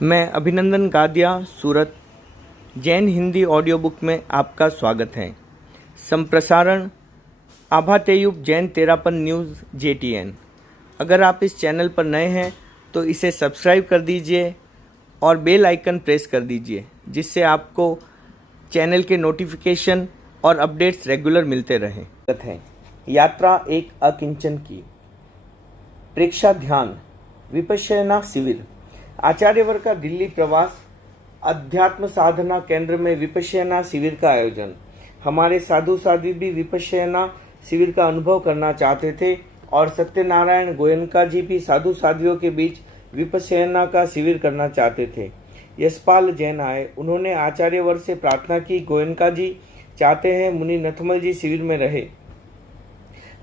मैं अभिनंदन गादिया सूरत Jain Hindi audio book में आपका स्वागत है। संप्रसारण आभा तेयुब जैन तेरापन न्यूज़ JTN। अगर आप इस चैनल पर नए हैं तो इसे सब्सक्राइब कर दीजिए और बेल आइकन प्रेस कर दीजिए, जिससे आपको चैनल के नोटिफिकेशन और अपडेट्स रेगुलर मिलते रहें। यात्रा एक अकिंचन की प्रेक्षा ध्यान विपश्यना शिविर। आचार्यवर्ग का दिल्ली प्रवास अध्यात्म साधना केंद्र में विपश्यना शिविर का आयोजन। हमारे साधु साध्वी भी विपश्यना शिविर का अनुभव करना चाहते थे और सत्यनारायण गोयनका जी भी साधु साध्वियों के बीच विपश्यना का शिविर करना चाहते थे। यशपाल जैन आए। उन्होंने आचार्यवर से प्रार्थना की, गोयनका जी चाहते हैं मुनि नथमल जी शिविर में रहे।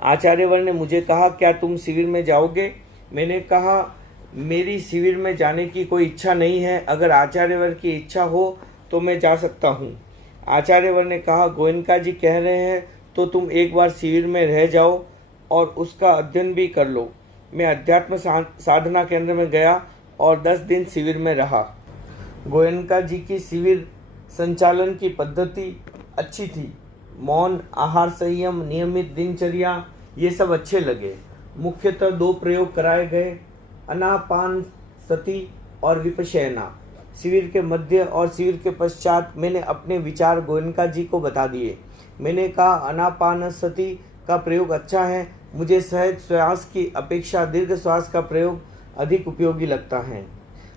आचार्यवर ने मुझे कहा, क्या तुम शिविर में जाओगे? मैंने कहा, मेरी शिविर में जाने की कोई इच्छा नहीं है। अगर आचार्यवर की इच्छा हो तो मैं जा सकता हूँ। आचार्यवर ने कहा, गोयनका जी कह रहे हैं तो तुम एक बार शिविर में रह जाओ और उसका अध्ययन भी कर लो। मैं अध्यात्म साधना केंद्र में गया और 10 दिन शिविर में रहा। गोयनका जी की शिविर संचालन की पद्धति अच्छी थी। मौन, आहार संयम, नियमित दिनचर्या, ये सब अच्छे लगे। मुख्यतः 2 प्रयोग कराए गए, अनापान सती और विपश्यना। शिविर के मध्य और शिविर के पश्चात मैंने अपने विचार गोयनका जी को बता दिए। मैंने कहा, अनापान सती का प्रयोग अच्छा है, मुझे सहज श्वास की अपेक्षा दीर्घ श्वास का प्रयोग अधिक उपयोगी लगता है।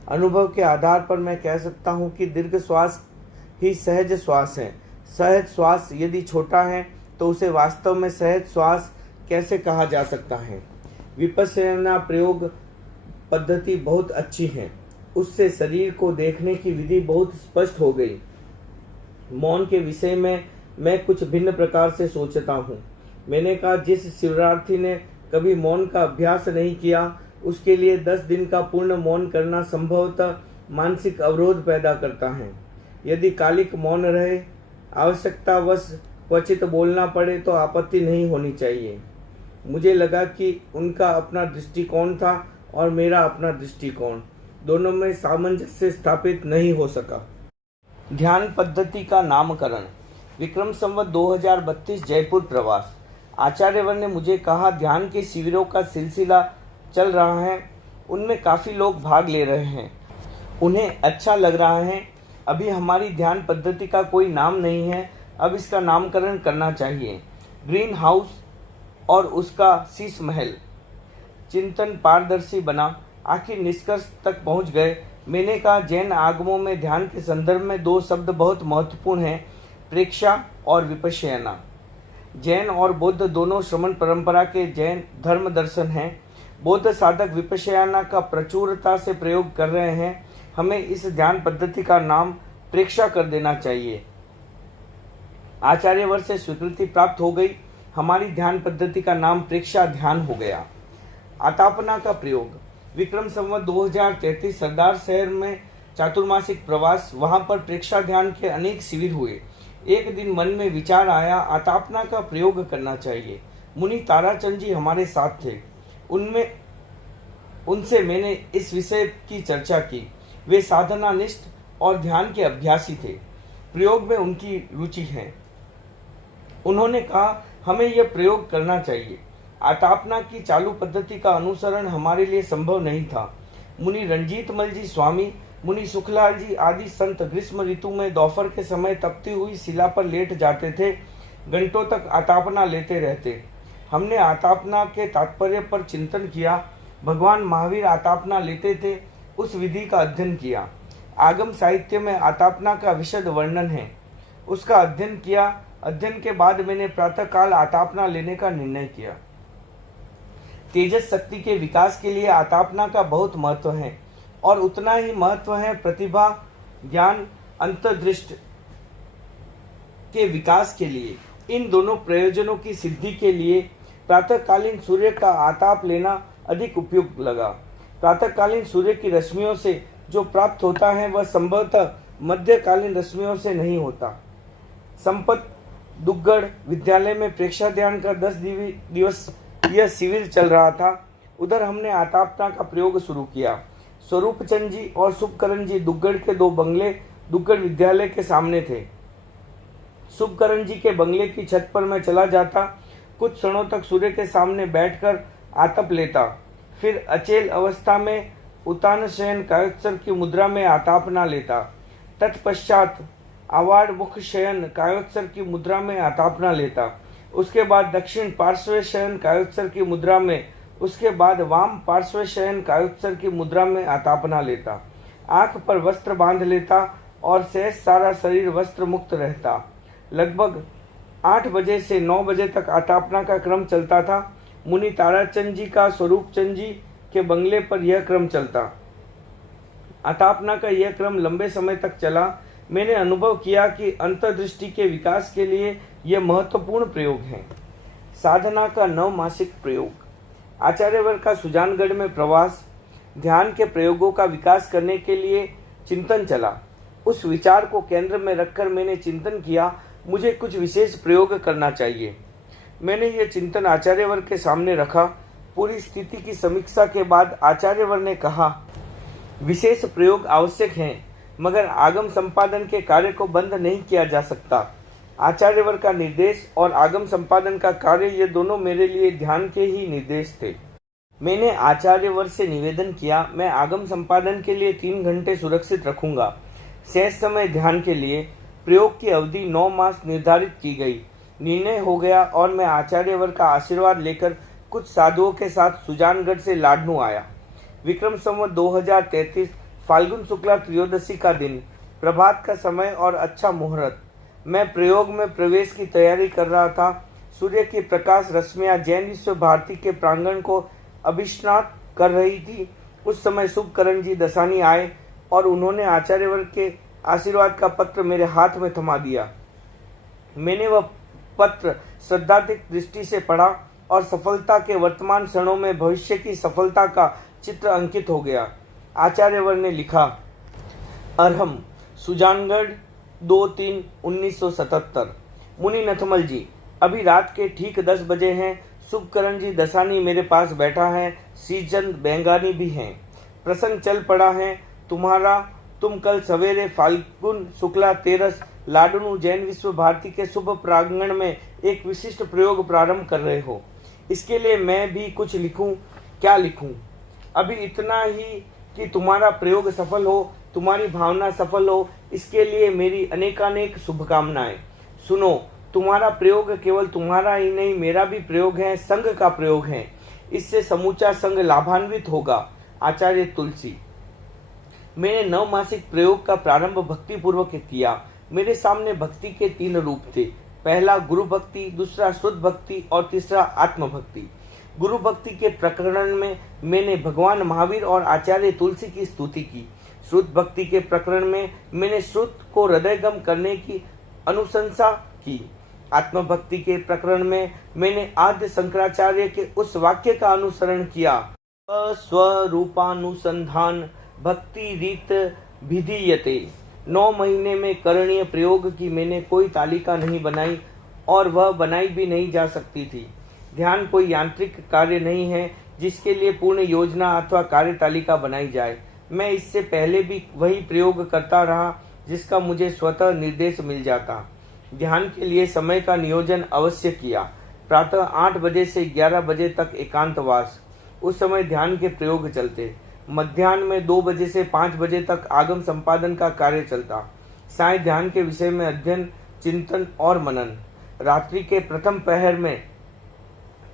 अनुभव के आधार पर मैं कह सकता हूँ कि दीर्घ श्वास ही सहज श्वास है। सहज श्वास यदि छोटा है तो उसे वास्तव में सहज श्वास कैसे कहा जा सकता है। विपश्यना प्रयोग पद्धति बहुत अच्छी है, उससे शरीर को देखने की विधि बहुत स्पष्ट हो गई। मौन के विषय में मैं कुछ भिन्न प्रकार से सोचता हूँ। मैंने कहा, जिस शिविरार्थी ने कभी मौन का अभ्यास नहीं किया उसके लिए 10 दिन का पूर्ण मौन करना संभवतः मानसिक अवरोध पैदा करता है। यदि कालिक मौन रहे, आवश्यकतावश क्वचित बोलना पड़े तो आपत्ति नहीं होनी चाहिए। मुझे लगा कि उनका अपना दृष्टिकोण था और मेरा अपना दृष्टिकोण, दोनों में सामंजस्य स्थापित नहीं हो सका। ध्यान पद्धति का नामकरण। विक्रम संवत 2032 जयपुर प्रवास। आचार्यवर ने मुझे कहा, ध्यान के शिविरों का सिलसिला चल रहा है, उनमें काफ़ी लोग भाग ले रहे हैं, उन्हें अच्छा लग रहा है। अभी हमारी ध्यान पद्धति का कोई नाम नहीं है, अब इसका नामकरण करना चाहिए। ग्रीन हाउस और उसका शीश महल। चिंतन पारदर्शी बना, आखिर निष्कर्ष तक पहुंच गए। मैंने कहा, जैन आगमों में ध्यान के संदर्भ में 2 शब्द बहुत महत्वपूर्ण हैं, प्रेक्षा और विपश्यना। जैन और बौद्ध दोनों श्रमण परंपरा के जैन धर्म दर्शन हैं। बौद्ध साधक विपश्यना का प्रचुरता से प्रयोग कर रहे हैं। हमें इस ध्यान पद्धति का नाम प्रेक्षा कर देना चाहिए। आचार्यवर से स्वीकृति प्राप्त हो गई। हमारी ध्यान पद्धति का नाम प्रेक्षा ध्यान हो गया। आतापना का प्रयोग। विक्रम संवत 2033 सरदार शहर में चातुर्मासिक प्रवास। वहां पर प्रेक्षा ध्यान के अनेक शिविर हुए। एक दिन मन में विचार आया, आतापना का प्रयोग करना चाहिए। मुनि ताराचंद जी हमारे साथ थे। उनसे मैंने इस विषय की चर्चा की। वे साधना निष्ठ और ध्यान के अभ्यासी थे। प्रयोग में उनकी रुचि है। उन्होंने कहा, हमें यह प्रयोग करना चाहिए। आतापना की चालू पद्धति का अनुसरण हमारे लिए संभव नहीं था। मुनि रंजीत मल जी स्वामी, मुनि सुखलाल जी आदि संत ग्रीष्म ऋतु में दोपहर के समय तपती हुई शिला पर लेट जाते थे, घंटों तक आतापना लेते रहते। हमने आतापना के तात्पर्य पर चिंतन किया। भगवान महावीर आतापना लेते थे, उस विधि का अध्ययन किया। आगम साहित्य में आतापना का विशद वर्णन है, उसका अध्ययन किया। अध्ययन के बाद मैंने प्रातःकाल आतापना लेने का निर्णय किया। तेजस शक्ति के विकास के लिए आतापना का बहुत महत्व है और उतना ही महत्व है प्रतिभा, ज्ञान, अंतर्दृष्टि के विकास के लिए। इन दोनों प्रयोजनों की सिद्धि के लिए प्रातःकालीन सूर्य का आताप लेना अधिक उपयुक्त लगा। प्रातःकालीन सूर्य की रश्मियों से जो प्राप्त होता है वह संभवतः मध्यकालीन रश्मियों से नहीं होता। संपत दुग्गड़ विद्यालय में प्रेक्षा ध्यान का 10 दिवस यह शिविर चल रहा था। उधर हमने आतापना का प्रयोग शुरू किया। स्वरूपचंद जी और शुभकरण जी दुग्गड़ के दो बंगले दुग्गड़ विद्यालय के सामने थे। शुभकरण जी के बंगले की छत पर मैं चला जाता, कुछ क्षणों तक सूर्य के सामने बैठकर आतप लेता, फिर अचेल अवस्था में उतान शयन कायोत्सर्ग की मुद्रा में आतापना लेता, तत्पश्चात आवाड़ मुख शयन कायोत्सर्ग की मुद्रा में आतापना लेता, उसके बाद दक्षिण पार्श्व शयन कायोत्सर्ग की मुद्रा में, उसके बाद वाम पार्श्व शयन कायोत्सर्ग की मुद्रा में आतापना लेता, आंख पर वस्त्र बांध लेता और शेष सारा शरीर वस्त्र मुक्त रहता। लगभग 8 बजे से 9 बजे तक आतापना का क्रम चलता था। मुनि ताराचंद जी का स्वरूपचंद जी के बंगले पर यह क्रम चलता। आतापना का यह क्रम लंबे समय तक चला। मैंने अनुभव किया कि अंतर्दृष्टि के विकास के लिए यह महत्वपूर्ण प्रयोग है। साधना का 9 मासिक प्रयोग। आचार्यवर का सुजानगढ़ में प्रवास, ध्यान के प्रयोगों का विकास करने के लिए चिंतन चला। उस विचार को केंद्र में रखकर मैंने चिंतन किया, मुझे कुछ विशेष प्रयोग करना चाहिए। मैंने यह चिंतन आचार्यवर के सामने रखा। पूरी स्थिति की समीक्षा के बाद आचार्यवर ने कहा, विशेष प्रयोग आवश्यक हैं, मगर आगम संपादन के कार्य को बंद नहीं किया जा सकता। आचार्यवर का निर्देश और आगम संपादन का कार्य, ये दोनों मेरे लिए ध्यान के ही निर्देश थे। मैंने आचार्यवर से निवेदन किया, मैं आगम संपादन के लिए 3 घंटे सुरक्षित रखूंगा। शेष समय ध्यान के लिए। प्रयोग की अवधि 9 मास निर्धारित की गई। निर्णय हो गया और मैं आचार्यवर का आशीर्वाद लेकर कुछ साधुओं के साथ सुजानगढ़ से लाडनू आया। विक्रम संवत 2033 फाल्गुन शुक्ला त्रयोदशी का दिन, प्रभात का समय और अच्छा मुहूर्त। मैं प्रयोग में प्रवेश की तैयारी कर रहा था। सूर्य की प्रकाश रश्मियां जैन विश्व भारती के प्रांगण को अभिष्णात कर रही थी। उस समय शुभकरण जी दसानी आए और उन्होंने आचार्यवर के आशीर्वाद का पत्र मेरे हाथ में थमा दिया। मैंने वह पत्र श्रद्धात्मक दृष्टि से पढ़ा और सफलता के वर्तमान क्षणों में भविष्य की सफलता का चित्र अंकित हो गया। आचार्यवर ने लिखा, अरहम, सुजानगढ़ 2/3/1977। मुनि नथमल जी, अभी रात के ठीक 10 बजे हैं। शुभकरण जी दसानी मेरे पास बैठा है। श्रीचंद बेंगानी भी हैं। प्रसंग चल पड़ा है तुम्हारा। तुम कल सवेरे फाल्गुन शुक्ला 13 लाडनू जैन विश्व भारती के शुभ प्रांगण में एक विशिष्ट प्रयोग प्रारंभ कर रहे हो। इसके लिए मैं भी कुछ लिखूं? क्या लिखूं? अभी इतना ही कि तुम्हारा प्रयोग सफल हो, तुम्हारी भावना सफल हो, इसके लिए मेरी अनेकानेक शुभकामनाएं। सुनो, तुम्हारा प्रयोग केवल तुम्हारा ही नहीं, मेरा भी प्रयोग है, संघ का प्रयोग है। इससे समूचा संघ लाभान्वित होगा। आचार्य तुलसी। मैंने 9 मासिक प्रयोग का प्रारंभ भक्ति पूर्वक किया। मेरे सामने भक्ति के 3 रूप थे। पहला गुरु भक्ति, दूसरा श्रुत भक्ति और तीसरा आत्म भक्ति। गुरु भक्ति के प्रकरण में मैंने भगवान महावीर और आचार्य तुलसी की स्तुति की। श्रुत भक्ति के प्रकरण में मैंने श्रुत को हृदयगम करने की अनुशंसा की। आत्म भक्ति के प्रकरण में मैंने आद्य शंकराचार्य के उस वाक्य का अनुसरण किया, स्वरूपानुसंधान भक्ति रीत विधीयते। 9 महीने में करणीय प्रयोग की मैंने कोई तालिका नहीं बनाई और वह बनाई भी नहीं जा सकती थी। ध्यान कोई यांत्रिक कार्य नहीं है जिसके लिए पूर्ण योजना अथवा कार्य तालिका बनाई जाए। मैं इससे पहले भी वही प्रयोग करता रहा जिसका मुझे स्वतः निर्देश मिल जाता। ध्यान के लिए समय का नियोजन अवश्य किया। प्रातः 8 बजे से 11 बजे तक एकांतवास, उस समय ध्यान के प्रयोग चलते। मध्याह्न में 2 बजे से 5 बजे तक आगम संपादन का कार्य चलता। साय ध्यान के विषय में अध्ययन, चिंतन और मनन। रात्रि के प्रथम पहर में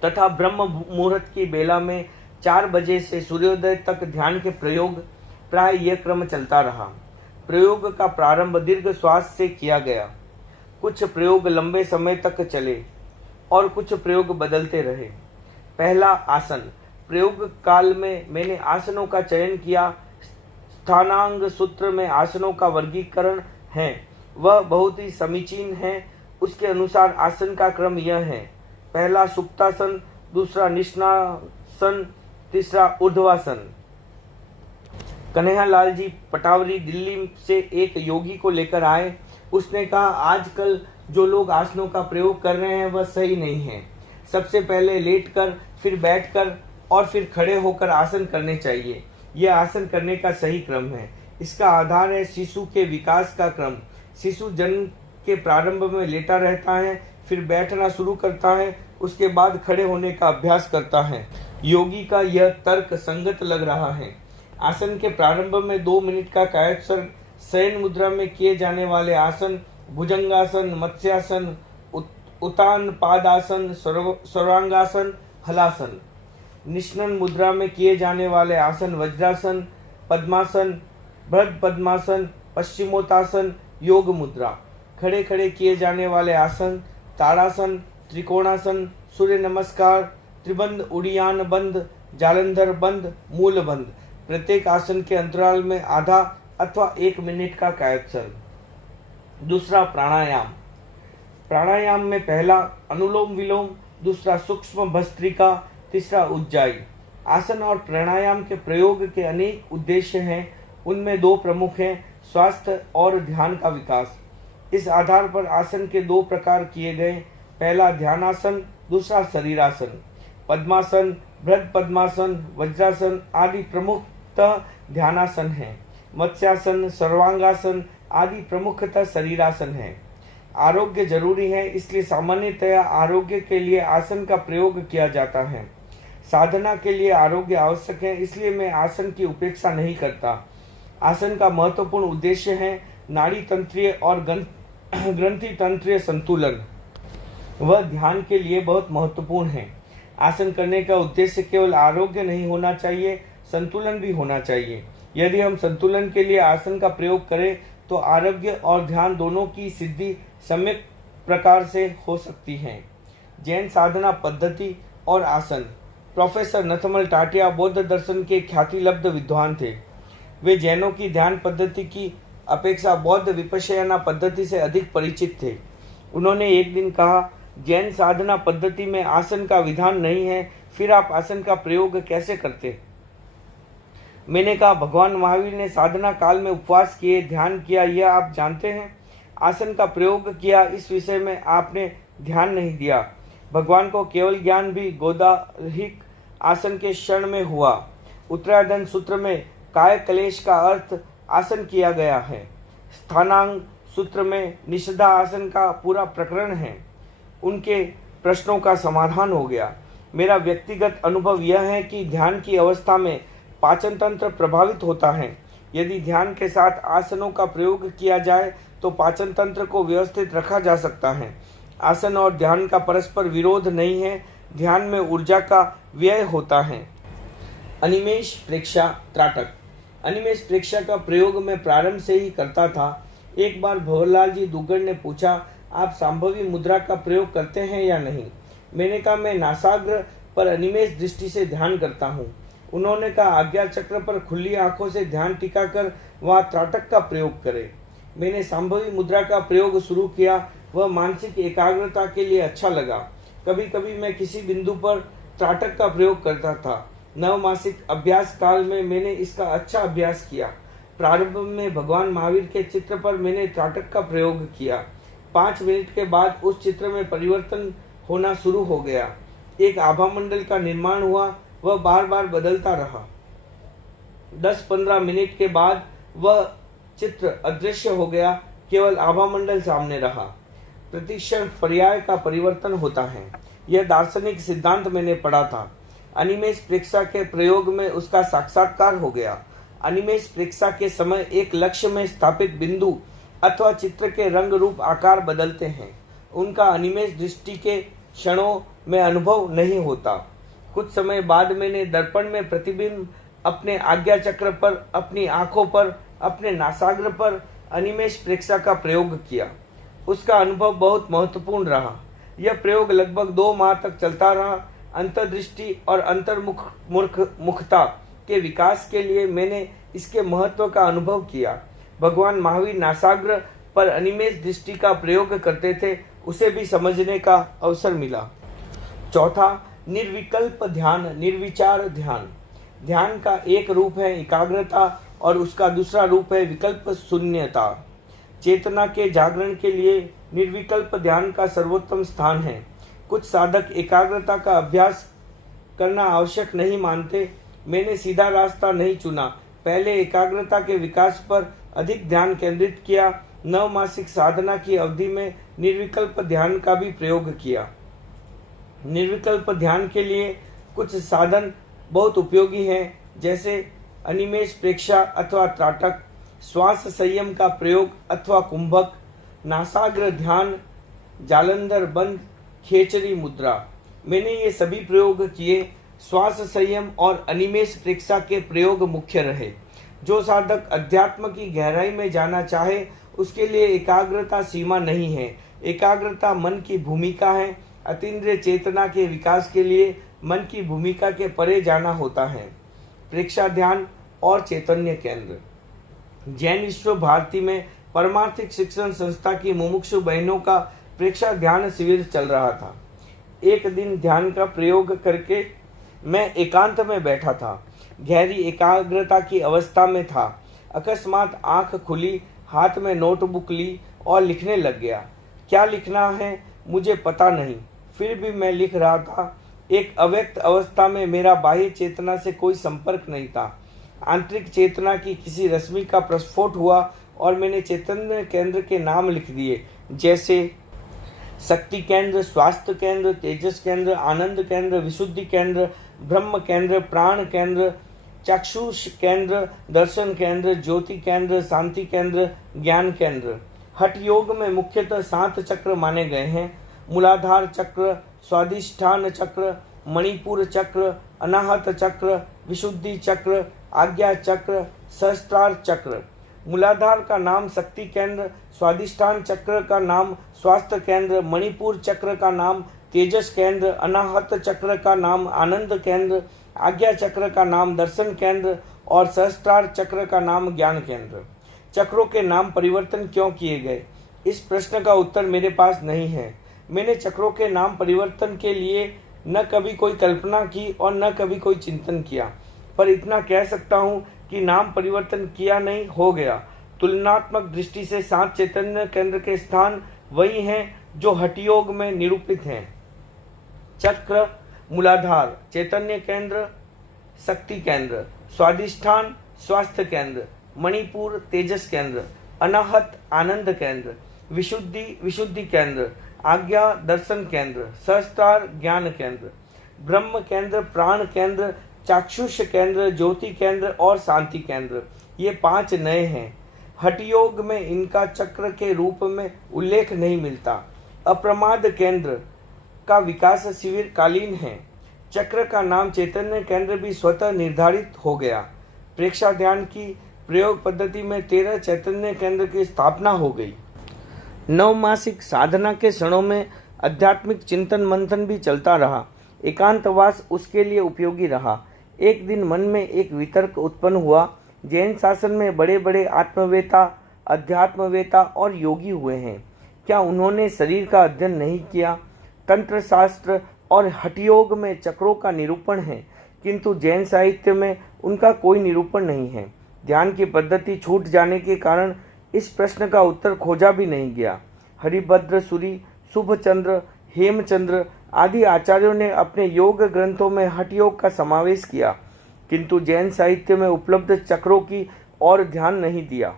तथा ब्रह्म मुहूर्त की बेला में 4 बजे से सूर्योदय तक ध्यान के प्रयोग। प्राय यह क्रम चलता रहा। प्रयोग का प्रारंभ दीर्घ श्वास से किया गया। कुछ प्रयोग लंबे समय तक चले और कुछ प्रयोग बदलते रहे। पहला आसन। प्रयोग काल में मैंने आसनों का चयन किया। स्थानांग सूत्र में आसनों का वर्गीकरण है, वह बहुत ही समीचीन है। उसके अनुसार आसन का क्रम यह है: पहला सुप्तासन, दूसरा निष्णासन, तीसरा ऊर्ध्वासन। कन्हैयालाल जी पटावरी दिल्ली से एक योगी को लेकर आए। उसने कहा, आजकल जो लोग आसनों का प्रयोग कर रहे हैं वह सही नहीं है। सबसे पहले लेटकर, फिर बैठकर और फिर खड़े होकर आसन करने चाहिए। यह आसन करने का सही क्रम है। इसका आधार है शिशु के विकास का क्रम। शिशु जन्म के प्रारंभ में लेटा रहता है, फिर बैठना शुरू करता है, उसके बाद खड़े होने का अभ्यास करता है। योगी का यह तर्क संगत लग रहा है। आसन के प्रारंभ में 2 मिनट का कायोत्सर्ग, शयन मुद्रा में किए जाने वाले आसन, भुजंगासन, मत्स्यासन, उत्तान पादासन, सर्वांगासन, हलासन। निष्णन मुद्रा में किए जाने वाले आसन, वज्रासन, पद्मासन, बृहद पद्मासन, पश्चिमोत्तासन, योग मुद्रा। खड़े खड़े किए जाने वाले आसन, ताड़ासन, त्रिकोणासन, सूर्य नमस्कार, त्रिबंध, उड़ियान बंध, जालंधर बंध, मूल बंध। प्रत्येक आसन के अंतराल में आधा अथवा 1 मिनट का कायोत्सर्ग। दूसरा, प्राणायाम। प्राणायाम में पहला अनुलोम विलोम, दूसरा सूक्ष्म भस्त्रिका, तीसरा उज्जाई। आसन और प्राणायाम के प्रयोग के अनेक उद्देश्य हैं। उनमें 2 प्रमुख हैं, स्वास्थ्य और ध्यान का विकास। इस आधार पर आसन के 2 प्रकार किए गए, पहला ध्यानासन, दूसरा शरीरासन। पद्मासन, बृहद पद्मासन, वज्रासन आदि प्रमुखतः ध्यानासन हैं। मत्स्यासन, सर्वांगासन आदि प्रमुखतः शरीरासन हैं। आरोग्य जरूरी है, इसलिए सामान्यतया आरोग्य के लिए आसन का प्रयोग किया जाता है। साधना के लिए आरोग्य आवश्यक है, इसलिए मैं आसन की उपेक्षा नहीं करता। आसन का महत्वपूर्ण उद्देश्य है नाड़ी तंत्रीय और ग्रंथि तंत्रीय संतुलन। वह ध्यान के लिए बहुत महत्वपूर्ण है। आसन करने का उद्देश्य केवल आरोग्य नहीं होना चाहिए, संतुलन भी होना चाहिए। यदि हम संतुलन के लिए आसन का प्रयोग करें तो आरोग्य और ध्यान दोनों की सिद्धि सम्यक प्रकार से हो सकती है। जैन साधना पद्धति और आसन। प्रोफेसर नथमल टाटिया बौद्ध दर्शन के ख्यातिलब्ध विद्वान थे। वे जैनों की ध्यान पद्धति की अपेक्षा बौद्ध विपश्यना पद्धति से अधिक परिचित थे। उन्होंने एक दिन कहा, जैन साधना पद्धति में आसन का विधान नहीं है, फिर आप आसन का प्रयोग कैसे करते? मैंने कहा, भगवान महावीर ने साधना काल में उपवास किए, ध्यान किया, यह आप जानते हैं। आसन का प्रयोग किया, इस विषय में आपने ध्यान नहीं दिया। भगवान को केवल ज्ञान भी गोदाहिक आसन के क्षण में हुआ। उत्तरायधन सूत्र में काय क्लेश का अर्थ आसन किया गया है। स्थानांग सूत्र में निषधा आसन का पूरा प्रकरण है। उनके प्रश्नों का समाधान हो गया। मेरा व्यक्तिगत अनुभव यह है कि ध्यान की अवस्था में पाचन तंत्र प्रभावित होता है। यदि ध्यान के साथ आसनों का प्रयोग किया जाए तो पाचन तंत्र को व्यवस्थित रखा जा सकता है। आसन और ध्यान का परस्पर विरोध नहीं है। ध्यान में ऊर्जा का व्यय होता है। अनिमेष प्रेक्षा त्राटक। अनिमेष प्रेक्षा का प्रयोग मैं प्रारंभ से ही करता था। एक बार भंवरलाल जी दुग्गड़ ने पूछा, आप संभवी मुद्रा का प्रयोग करते हैं या नहीं? मैंने कहा, मैं नासाग्र पर अनिमेष दृष्टि से ध्यान करता हूँ। उन्होंने कहा, आज्ञा चक्र पर खुली आंखों से ध्यान टिकाकर वहाँ त्राटक का प्रयोग करें। मैंने संभवी मुद्रा का प्रयोग शुरू किया। वह मानसिक एकाग्रता के लिए अच्छा लगा। कभी कभी मैं किसी बिंदु पर त्राटक का प्रयोग करता था। 9 मासिक अभ्यास काल में मैंने इसका अच्छा अभ्यास किया। प्रारंभ में भगवान महावीर के चित्र पर मैंने त्राटक का प्रयोग किया। 5 मिनट के बाद उस चित्र में परिवर्तन होना शुरू हो गया। एक आभा मंडल का निर्माण हुआ। वह बार बार बदलता रहा। 10-15 मिनट के बाद वह चित्र अदृश्य हो गया। केवल आभा मंडल सामने रहा। प्रतिक्षण पर्याय का परिवर्तन होता है। यह दार्शनिक सिद्धांत मैंने पढ़ा था। अनिमेष प्रेक्षा के प्रयोग में उसका साक्षात्कार हो गया। अनिमेष प्रेक्षा के समय एक लक्ष्य में स्थापित बिंदु अथवा चित्र के रंग रूप आकार बदलते हैं। उनका अनिमेष दृष्टि के क्षणों में अनुभव नहीं होता। कुछ समय बाद मैंने दर्पण में प्रतिबिंब अपने आज्ञा चक्र पर, अपनी आंखों पर, अपने नासाग्र पर अनिमेष प्रेक्षा का प्रयोग किया। उसका अनुभव बहुत महत्वपूर्ण रहा। यह प्रयोग लगभग 2 माह तक चलता रहा। अंतर्दृष्टि और अंतर्मुखता के विकास के लिए मैंने इसके महत्व का अनुभव किया। भगवान महावीर नासाग्र पर अनिमेष दृष्टि का प्रयोग करते थे, उसे भी समझने का अवसर मिला। चौथा, निर्विकल्प ध्यान, निर्विचार ध्यान। ध्यान का एक रूप है एकाग्रता और उसका दूसरा रूप है विकल्प शून्यता। चेतना के जागरण के लिए निर्विकल्प ध्यान का सर्वोत्तम स्थान है। कुछ साधक एकाग्रता का अभ्यास करना आवश्यक नहीं मानते। मैंने सीधा रास्ता नहीं चुना। पहले एकाग्रता के विकास पर अधिक ध्यान केंद्रित किया। 9 मासिक साधना की अवधि में निर्विकल्प ध्यान का भी प्रयोग किया। निर्विकल्प ध्यान के लिए कुछ साधन बहुत उपयोगी हैं, जैसे अनिमेष प्रेक्षा अथवा त्राटक, श्वास संयम का प्रयोग अथवा कुंभक, नासाग्र ध्यान, जालंधर बंद, खेचरी मुद्रा। मैंने ये सभी प्रयोग किए। श्वास संयम और अनिमेष प्रेक्षा के प्रयोग मुख्य रहे। जो साधक अध्यात्म की गहराई में जाना चाहे उसके लिए एकाग्रता सीमा नहीं है। एकाग्रता मन की भूमिका है। अतीन्द्रिय चेतना के विकास के लिए मन की भूमिका के परे जाना होता है। प्रेक्षा ध्यान और चैतन्य केंद्र। जैन विश्व भारती में परमार्थिक शिक्षण संस्था की मुमुक्षु बहनों का प्रेक्षा ध्यान शिविर चल रहा था। एक दिन ध्यान का प्रयोग करके मैं एकांत में बैठा था। गहरी एकाग्रता की अवस्था में था। अकस्मात आंख खुली, हाथ में नोटबुक ली और लिखने लग गया। क्या लिखना है मुझे पता नहीं, फिर भी मैं लिख रहा था। एक अव्यक्त अवस्था में मेरा बाह्य चेतना से कोई संपर्क नहीं था। आंतरिक चेतना की किसी रश्मि का प्रस्फोट हुआ और मैंने चैतन्य केंद्र के नाम लिख दिए, जैसे शक्ति केंद्र, स्वास्थ्य केंद्र, तेजस केंद्र, आनंद केंद्र, विशुद्धि केंद्र, ब्रह्म केंद्र, प्राण केंद्र, चक्षुष केंद्र, दर्शन केंद्र, ज्योति केंद्र, शांति केंद्र, ज्ञान केंद्र। हठ योग में मुख्यतः 7 चक्र माने गए हैं। मूलाधार चक्र, स्वादिष्ठान चक्र, मणिपुर चक्र, अनाहत चक्र, विशुद्धि चक्र, आज्ञा चक्र, सहस्त्रार चक्र। मूलाधार का नाम शक्ति केंद्र, स्वादिष्ठान चक्र का नाम स्वास्थ्य केंद्र, मणिपुर चक्र का नाम तेजस केंद्र, अनाहत चक्र का नाम आनंद केंद्र, आज्ञा चक्र का नाम दर्शन केंद्र और सहस्त्रार चक्र का नाम ज्ञान केंद्र। चक्रों के नाम परिवर्तन क्यों किए गए, इस प्रश्न का उत्तर मेरे पास नहीं है। मैंने चक्रों के नाम परिवर्तन के लिए न कभी कोई कल्पना की और न कभी कोई चिंतन किया, पर इतना कह सकता हूँ कि नाम परिवर्तन किया नहीं, हो गया। तुलनात्मक दृष्टि से 7 चैतन्य केंद्र के स्थान वही हैं जो हठ योग में निरूपित हैं। चक्र, मूलाधार चैतन्य केंद्र, शक्ति केंद्र, स्वादिष्ठान स्वास्थ्य केंद्र, मणिपुर तेजस केंद्र, अनाहत आनंद केंद्र, विशुद्धि विशुद्धि केंद्र, आज्ञा दर्शन केंद्र, सहस्त्रार ज्ञान केंद्र, ब्रह्म केंद्र, प्राण केंद्र, चाक्षुष केंद्र, ज्योति केंद्र और शांति केंद्र। ये 5 नए हैं। हठ योग में इनका चक्र के रूप में उल्लेख नहीं मिलता। अप्रमाद केंद्र का विकास शिविर कालीन है। चक्र का नाम चैतन्य केंद्र भी स्वतः निर्धारित हो गया। प्रेक्षा ध्यान की प्रयोग पद्धति में 13 चैतन्य केंद्र की स्थापना हो गई। 9 मासिक साधना के क्षणों में आध्यात्मिक चिंतन मंथन भी चलता रहा। एकांतवास उसके लिए उपयोगी रहा। एक दिन मन में एक वितर्क उत्पन्न हुआ। जैन शासन में बड़े बड़े आत्मवेता, अध्यात्मवेता और योगी हुए हैं। क्या उन्होंने शरीर का अध्ययन नहीं किया? तंत्र शास्त्र और हठ योग में चक्रों का निरूपण है, किंतु जैन साहित्य में उनका कोई निरूपण नहीं है। ध्यान की पद्धति छूट जाने के कारण इस प्रश्न का उत्तर खोजा भी नहीं गया। हरिभद्र सूरी, शुभचंद्र, हेमचंद्र आदि आचार्यों ने अपने योग ग्रंथों में हठ योग का समावेश किया, किंतु जैन साहित्य में उपलब्ध चक्रों की ओर ध्यान नहीं दिया।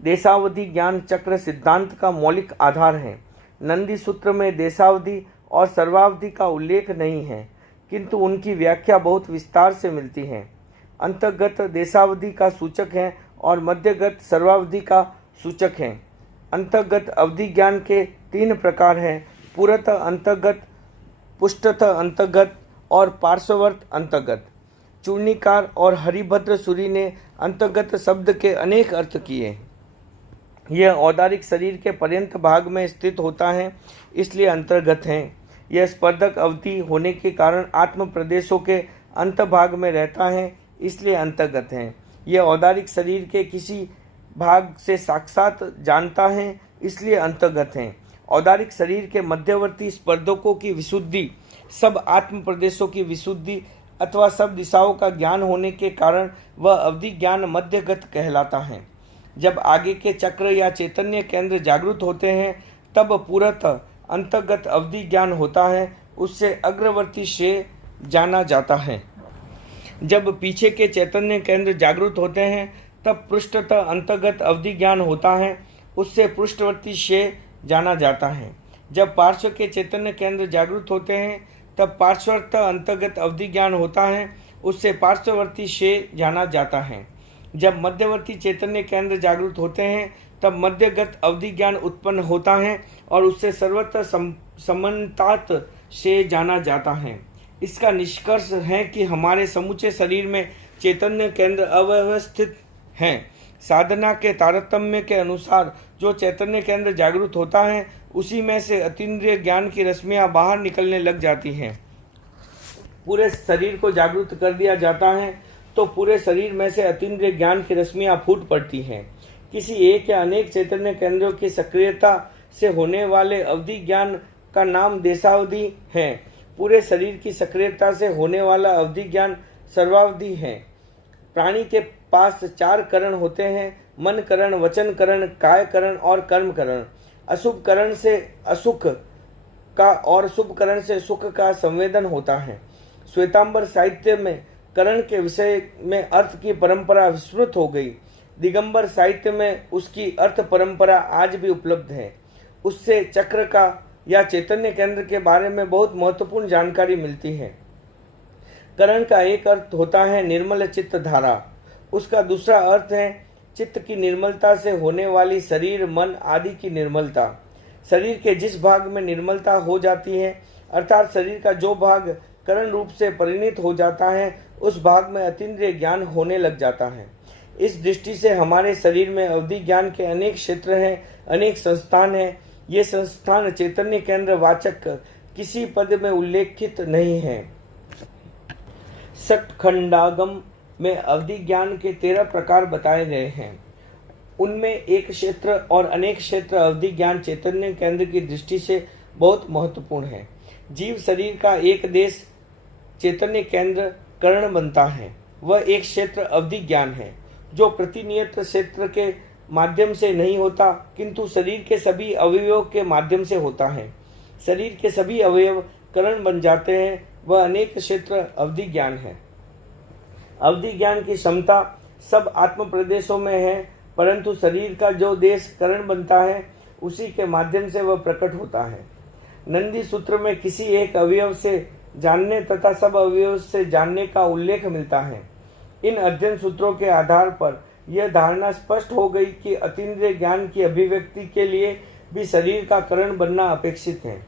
देशावधि ज्ञान चक्र सिद्धांत का मौलिक आधार है। नंदी सूत्र में देशावधि और सर्वावधि का उल्लेख नहीं है, किंतु उनकी व्याख्या बहुत विस्तार से मिलती है। अंतर्गत देशावधि का सूचक है और मध्यगत सर्वावधि का सूचक है। अंतर्गत अवधि ज्ञान के 3 प्रकार हैं: पुरतः अंतर्गत, पुष्टतः अंतर्गत और पार्श्ववर्त अंतर्गत। चूर्णिकार और हरिभद्र सूरी ने अंतर्गत शब्द के अनेक अर्थ किए। यह औदारिक शरीर के पर्यंत भाग में स्थित होता है, इसलिए अंतर्गत है। यह स्पर्धक अवधि होने के कारण आत्म प्रदेशों के अंतभाग में रहता है, इसलिए अंतर्गत है। यह औदारिक शरीर के किसी भाग से साक्षात जानता है, इसलिए अंतर्गत है। औदारिक शरीर के मध्यवर्ती स्पर्धकों की विशुद्धि, सब आत्म प्रदेशों की विशुद्धि अथवा सब दिशाओं का ज्ञान होने के कारण वह अवधि ज्ञान मध्यगत कहलाता है। जब आगे के चक्र या चैतन्य केंद्र जागृत होते हैं तब पूर्णतः अंतर्गत अवधि ज्ञान होता है, उससे अग्रवर्ती श्रेय जाना जाता है। जब पीछे के चैतन्य केंद्र जागृत होते हैं तब पृष्ठतः अंतर्गत अवधि ज्ञान होता है, उससे पृष्ठवर्ती शेष जाना जाता है। जब पार्श्व के चैतन्य केंद्र जागृत होते हैं तब पार्श्वतः अंतर्गत अवधि ज्ञान होता है, उससे पार्श्ववर्ती शेष जाना जाता है। जब मध्यवर्ती चैतन्य केंद्र जागृत होते हैं तब मध्यगत अवधि ज्ञान उत्पन्न होता है और उससे सर्वत्र समन्तात से जाना जाता है। इसका निष्कर्ष है कि हमारे समूचे शरीर में चैतन्य केंद्र अव्यवस्थित हैं। साधना के तारतम्य के अनुसार जो चैतन्य केंद्र जागृत होता है उसी में से अतीन्द्रिय ज्ञान की रश्मियाँ बाहर निकलने लग जाती हैं। पूरे शरीर को जागृत कर दिया जाता है तो पूरे शरीर में से अतीन्द्रिय ज्ञान की रश्मियाँ फूट पड़ती हैं। किसी एक या अनेक चैतन्य केंद्रों की सक्रियता से होने वाले अवधि ज्ञान का नाम देशावधि है। पूरे शरीर की सक्रियता से होने वाला अवधि ज्ञान सर्वावधि है। प्राणी के पास 4 करण होते हैं: मन करण, वचन करण, काय करण और कर्म करण। अशुभ करण से असुख का और शुभ करण से सुख का संवेदन होता है। श्वेतांबर साहित्य में करण के विषय में अर्थ की परंपरा विस्मृत हो गई। दिगंबर साहित्य में उसकी अर्थ परंपरा आज भी उपलब्ध है। उससे चक्र का या चैतन्य केंद्र के बारे में बहुत महत्वपूर्ण जानकारी मिलती है। करण का एक अर्थ होता है निर्मल चित्त धारा, उसका दूसरा अर्थ है चित्त की निर्मलता से होने वाली शरीर, मन आदि की निर्मलता। शरीर के जिस भाग में निर्मलता हो जाती है अर्थात शरीर का जो भाग करण रूप से परिणित हो जाता है उस भाग में अतीन्द्रिय ज्ञान होने लग जाता है। इस दृष्टि से हमारे शरीर में अवधि ज्ञान के अनेक क्षेत्र हैं, अनेक संस्थान हैं। ये संस्थान चैतन्य केंद्र वाचक किसी पद में उल्लेखित नहीं है। सटखंडागम में अवधि ज्ञान के 13 प्रकार बताए गए हैं। उनमें एक क्षेत्र और अनेक क्षेत्र अवधि ज्ञान चैतन्य केंद्र की दृष्टि से बहुत महत्वपूर्ण है। जीव शरीर का एक देश चैतन्य केंद्र करण बनता है, वह एक क्षेत्र अवधि ज्ञान है जो प्रतिनियत क्षेत्र के माध्यम से नहीं होता किंतु शरीर के सभी अवयवों के माध्यम से होता है। शरीर के सभी अवयव करण बन जाते हैं, वह अनेक क्षेत्र अवधि ज्ञान है। अवधि ज्ञान की क्षमता सब आत्म प्रदेशों में है, परंतु शरीर का जो देश करण बनता है उसी के माध्यम से वह प्रकट होता है। नंदी सूत्र में किसी एक अवयव से जानने तथा सब अवयव से जानने का उल्लेख मिलता है। इन अध्ययन सूत्रों के आधार पर यह धारणा स्पष्ट हो गई कि अतीन्द्रिय ज्ञान की अभिव्यक्ति के लिए भी शरीर का करण बनना अपेक्षित है।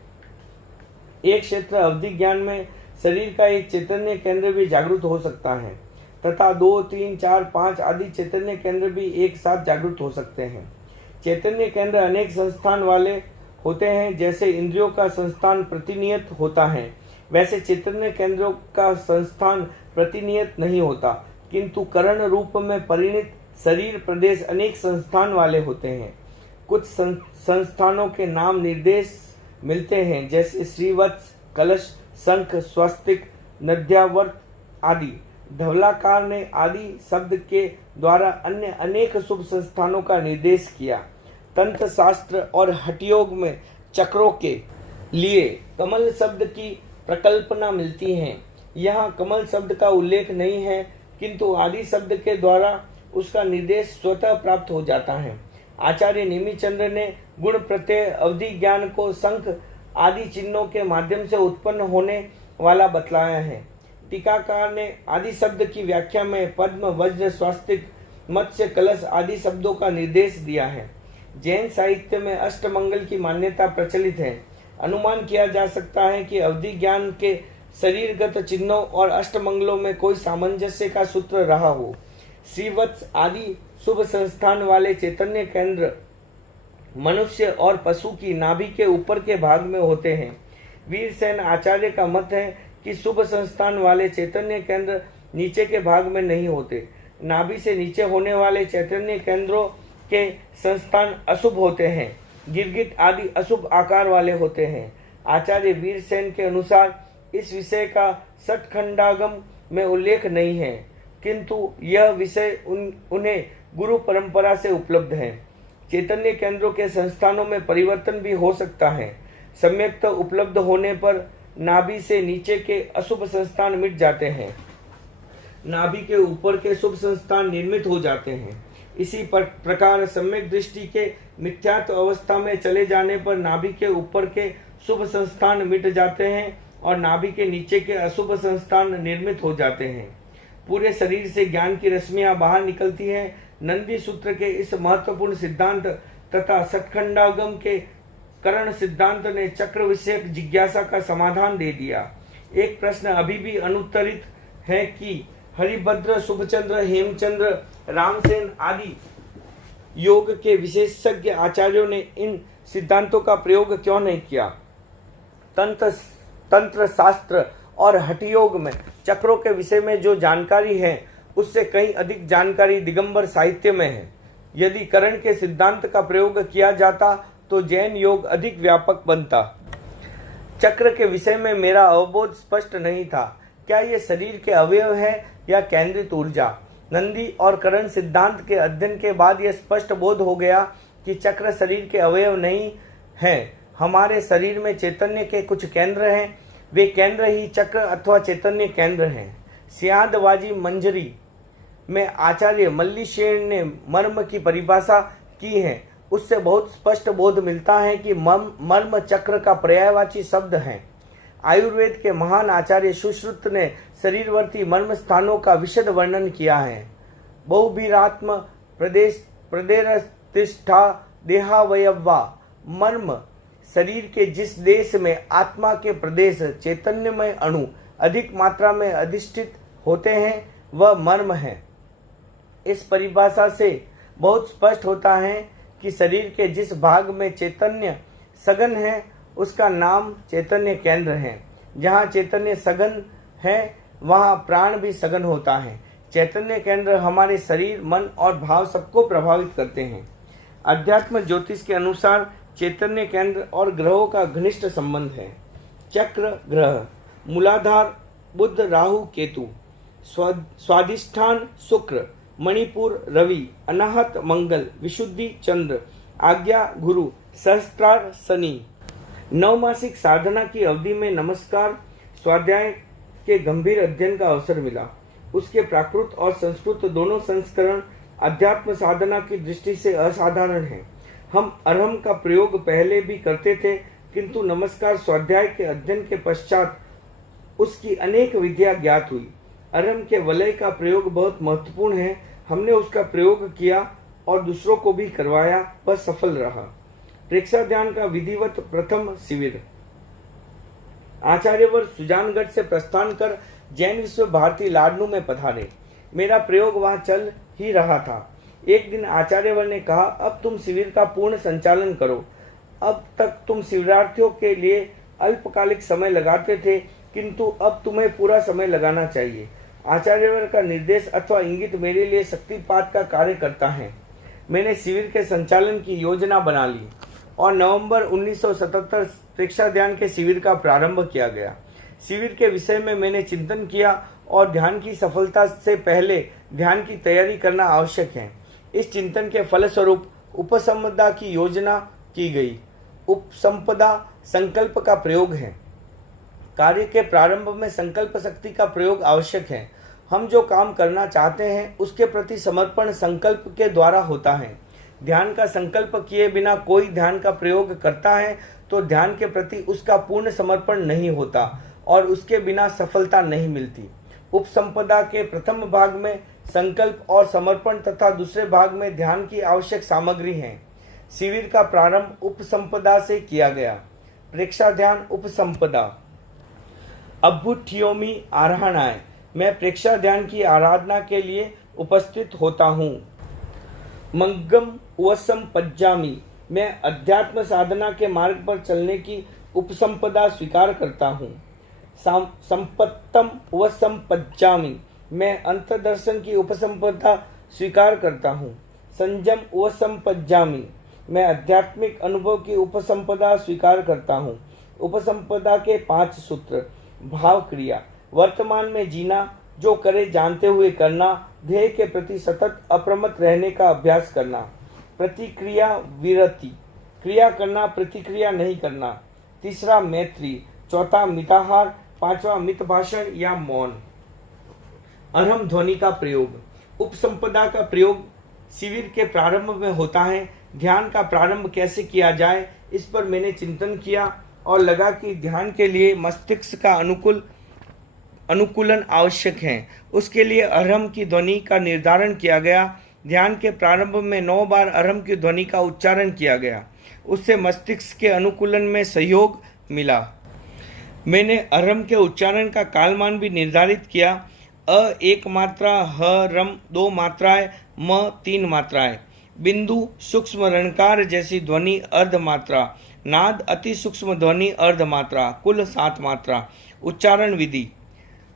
एक क्षेत्र अवधि ज्ञान में शरीर का एक चैतन्य केंद्र भी जागृत हो सकता है तथा 2, 3, 4, 5 आदि चैतन्य केंद्र भी एक साथ जागृत हो सकते हैं। चैतन्य केंद्र अनेक संस्थान वाले होते हैं। जैसे इंद्रियों का संस्थान प्रतिनियत होता है वैसे चैतन्य केंद्रों का संस्थान प्रतिनियत नहीं होता, किंतु करण रूप में परिणित शरीर प्रदेश अनेक संस्थान वाले होते हैं। कुछ संस्थानों के नाम निर्देश मिलते हैं जैसे श्रीवत्स, कलश, शंख, स्वस्तिक, नद्यावर्त आदि। धवलाकार ने आदि शब्द के द्वारा अन्य अनेक शुभ संस्थानों का निर्देश किया। तंत्र शास्त्र और हठयोग में चक्रों के लिए कमल शब्द की प्रकल्पना मिलती है। यहाँ कमल शब्द का उल्लेख नहीं है किंतु आदि शब्द के द्वारा उसका निर्देश स्वतः प्राप्त हो जाता है। आचार्य नेमिचंद्र ने गुण प्रत्यय अवधि ज्ञान को शंख आदि चिन्हों के माध्यम से उत्पन्न होने वाला बतलाया है। टीकाकार ने आदि शब्द की व्याख्या में पद्म, वज्र, स्वास्तिक, मत्स्य, कलश आदि शब्दों का निर्देश दिया है। जैन साहित्य में अष्टमंगल की मान्यता प्रचलित है। अनुमान किया जा सकता है कि अवधि ज्ञान के शरीरगत चिन्हों और अष्टमंगलों में कोई सामंजस्य का सूत्र रहा हो। श्रीवत्स आदि शुभ संस्थान वाले चैतन्य केंद्र मनुष्य और पशु की नाभि के ऊपर के भाग में होते हैं। वीरसेन आचार्य का मत है कि शुभ संस्थान वाले चैतन्य केंद्र नीचे के भाग में नहीं होते। नाभि से नीचे होने वाले चैतन्य केंद्रों के संस्थान अशुभ होते हैं। गिरगिट आदि अशुभ आकार वाले होते हैं। आचार्य वीरसेन के अनुसार इस विषय का सटखंडागम में उल्लेख नहीं है, किंतु यह विषय उन्हें गुरु परंपरा से उपलब्ध है। चैतन्य केंद्रों के संस्थानों में परिवर्तन भी हो सकता है। सम्यक्त उपलब्ध होने पर नाभि से नीचे के अशुभ संस्थान मिट जाते हैं। नाभि के ऊपर के शुभ संस्थान निर्मित हो जाते हैं। इसी प्रकार सम्यक दृष्टि के मिथ्यात्व अवस्था में चले जाने पर नाभि के ऊपर के शुभ संस्थान मिट जाते हैं और नाभि के नीचे के अशुभ संस्थान निर्मित हो जाते हैं। पूरे शरीर से ज्ञान की रश्मियां बाहर निकलती हैं। नंदी सूत्र के इस महत्वपूर्ण सिद्धांत तथा सतखंडागम के करण सिद्धांत ने चक्र विषयक जिज्ञासा का समाधान दे दिया। एक प्रश्न अभी भी अनुत्तरित है कि हरिभद्र, शुभचंद्र, हेमचंद्र, रामसेन आदि योग के विशेषज्ञ आचार्यों ने इन सिद्धांतों का प्रयोग क्यों नहीं किया। तंत्र शास्त्र और हठयोग में चक्रों के विषय में जो जानकारी है उससे कहीं अधिक जानकारी दिगंबर साहित्य में है। यदि करण के सिद्धांत का प्रयोग किया जाता तो जैन योग अधिक व्यापक बनता। चक्र के विषय में मेरा अवबोध स्पष्ट नहीं था। क्या ये शरीर के अवयव है या केंद्रित ऊर्जा? नंदी और करण सिद्धांत के अध्ययन के बाद यह स्पष्ट बोध हो गया कि चक्र शरीर के अवयव नहीं है। हमारे शरीर में चैतन्य के कुछ केंद्र हैं, वे केंद्र ही चक्र अथवा चैतन्य केंद्र हैं। सियादवाजी मंजरी में आचार्य मल्लीशेन ने मर्म की परिभाषा की है। उससे बहुत स्पष्ट बोध मिलता है कि मर्म चक्र का पर्यायवाची शब्द है। आयुर्वेद के महान आचार्य सुश्रुत ने शरीरवर्ती मर्म स्थानों का विशद वर्णन किया है। बहुभिरात्म प्रदेरतिष्ठा देहावयवा। मर्म शरीर के जिस देश में आत्मा के प्रदेश चैतन्यमय अणु अधिक मात्रा में अधिष्ठित होते हैं वह मर्म है। इस परिभाषा से बहुत स्पष्ट होता है कि शरीर के जिस भाग में चैतन्य सघन है उसका नाम चैतन्य केंद्र है। जहाँ चैतन्य सघन है वहाँ प्राण भी सघन होता है। चैतन्य केंद्र हमारे शरीर, मन और भाव सबको प्रभावित करते हैं। अध्यात्म ज्योतिष के अनुसार चैतन्य केंद्र और ग्रहों का घनिष्ठ संबंध है। चक्र ग्रह मूलाधार बुध, राहु, केतु, स्वाधिष्ठान शुक्र, मणिपुर रवि, अनाहत मंगल, विशुद्धि चंद्र, आज्ञा गुरु, सहस्त्रार शनि। नवमासिक साधना की अवधि में नमस्कार स्वाध्याय के गंभीर अध्ययन का अवसर मिला। उसके प्राकृत और संस्कृत दोनों संस्करण अध्यात्म साधना की दृष्टि से असाधारण हैं। हम अरहम का प्रयोग पहले भी करते थे, किंतु नमस्कार स्वाध्याय के अध्ययन के पश्चात उसकी अनेक विधियां ज्ञात हुई। अरहम के वलय का प्रयोग बहुत महत्वपूर्ण है। हमने उसका प्रयोग किया और दूसरों को भी करवाया, वह सफल रहा। प्रेक्षा ध्यान का विधिवत प्रथम शिविर। आचार्यवर सुजानगढ़ से प्रस्थान कर जैन विश्व भारती लाडनू में पधारे। मेरा प्रयोग वहां चल ही रहा था। एक दिन आचार्यवर ने कहा, अब तुम शिविर का पूर्ण संचालन करो। अब तक तुम शिविरार्थियों के लिए अल्पकालिक समय लगाते थे, किंतु अब तुम्हें पूरा समय लगाना चाहिए। आचार्यवर का निर्देश अथवा इंगित मेरे लिए शक्तिपात का कार्य करता है। मैंने शिविर के संचालन की योजना बना ली और नवंबर 1977 प्रेक्षा ध्यान के शिविर का प्रारंभ किया गया। शिविर के विषय में मैंने चिंतन किया और ध्यान की सफलता से पहले ध्यान की तैयारी करना आवश्यक है। इस चिंतन के फलस्वरूप उपसंपदा की योजना की गई। उपसंपदा संकल्प का प्रयोग है। कार्य के प्रारंभ में संकल्प शक्ति का प्रयोग आवश्यक है। हम जो काम करना चाहते हैं उसके प्रति समर्पण संकल्प के द्वारा होता है। ध्यान का संकल्प किए बिना कोई ध्यान का प्रयोग करता है तो ध्यान के प्रति उसका पूर्ण समर्पण नहीं होता और उसके बिना सफलता नहीं मिलती। उपसंपदा के प्रथम भाग में संकल्प और समर्पण तथा दूसरे भाग में ध्यान की आवश्यक सामग्री है। शिविर का प्रारंभ उपसंपदा से किया गया। प्रेक्षा ध्यान उपसंपदा। अभ्युठ्योमि आराधनाय। मैं प्रेक्षा ध्यान की आराधना के लिए उपस्थित होता हूँ। मंगम उपसंपज्जामि। मैं अध्यात्म साधना के मार्ग पर चलने की उपसंपदा स्वीकार करता हूँ। संपत्तम उपसंपज्जामि। मैं अंतर्दर्शन की उपसंपदा स्वीकार करता हूँ। संयम उपसंपज्जामि। मैं आध्यात्मिक अनुभव की उपसंपदा स्वीकार करता हूँ। उपसंपदा के 5 सूत्र। भाव क्रिया। वर्तमान में जीना, जो करे जानते हुए करना, ध्येय के प्रति सतत अप्रमत्त रहने का अभ्यास करना। प्रतिक्रिया विरति। क्रिया करना, प्रतिक्रिया नहीं करना। तीसरा मैत्री। चौथा मिताहार। 5वां मित भाषण या मौन। अर्हम ध्वनि का प्रयोग। उपसंपदा का प्रयोग शिविर के प्रारंभ में होता है। ध्यान का प्रारंभ कैसे किया जाए, इस पर मैंने चिंतन किया और लगा कि ध्यान के लिए मस्तिष्क का अनुकूलन आवश्यक है। उसके लिए अर्हम की ध्वनि का निर्धारण किया गया। ध्यान के प्रारंभ में 9 बार अर्हम की ध्वनि का उच्चारण किया गया। उससे मस्तिष्क के अनुकूलन में सहयोग मिला। मैंने अर्हम के उच्चारण का कालमान भी निर्धारित किया। अ 1 मात्रा, ह रम 2 मात्राएं, म 3 मात्राएं। बिंदु सूक्ष्म रणकार जैसी ध्वनि अर्ध मात्रा, नाद अति सूक्ष्म ध्वनि अर्ध मात्रा, कुल 7 मात्रा। उच्चारण विधि: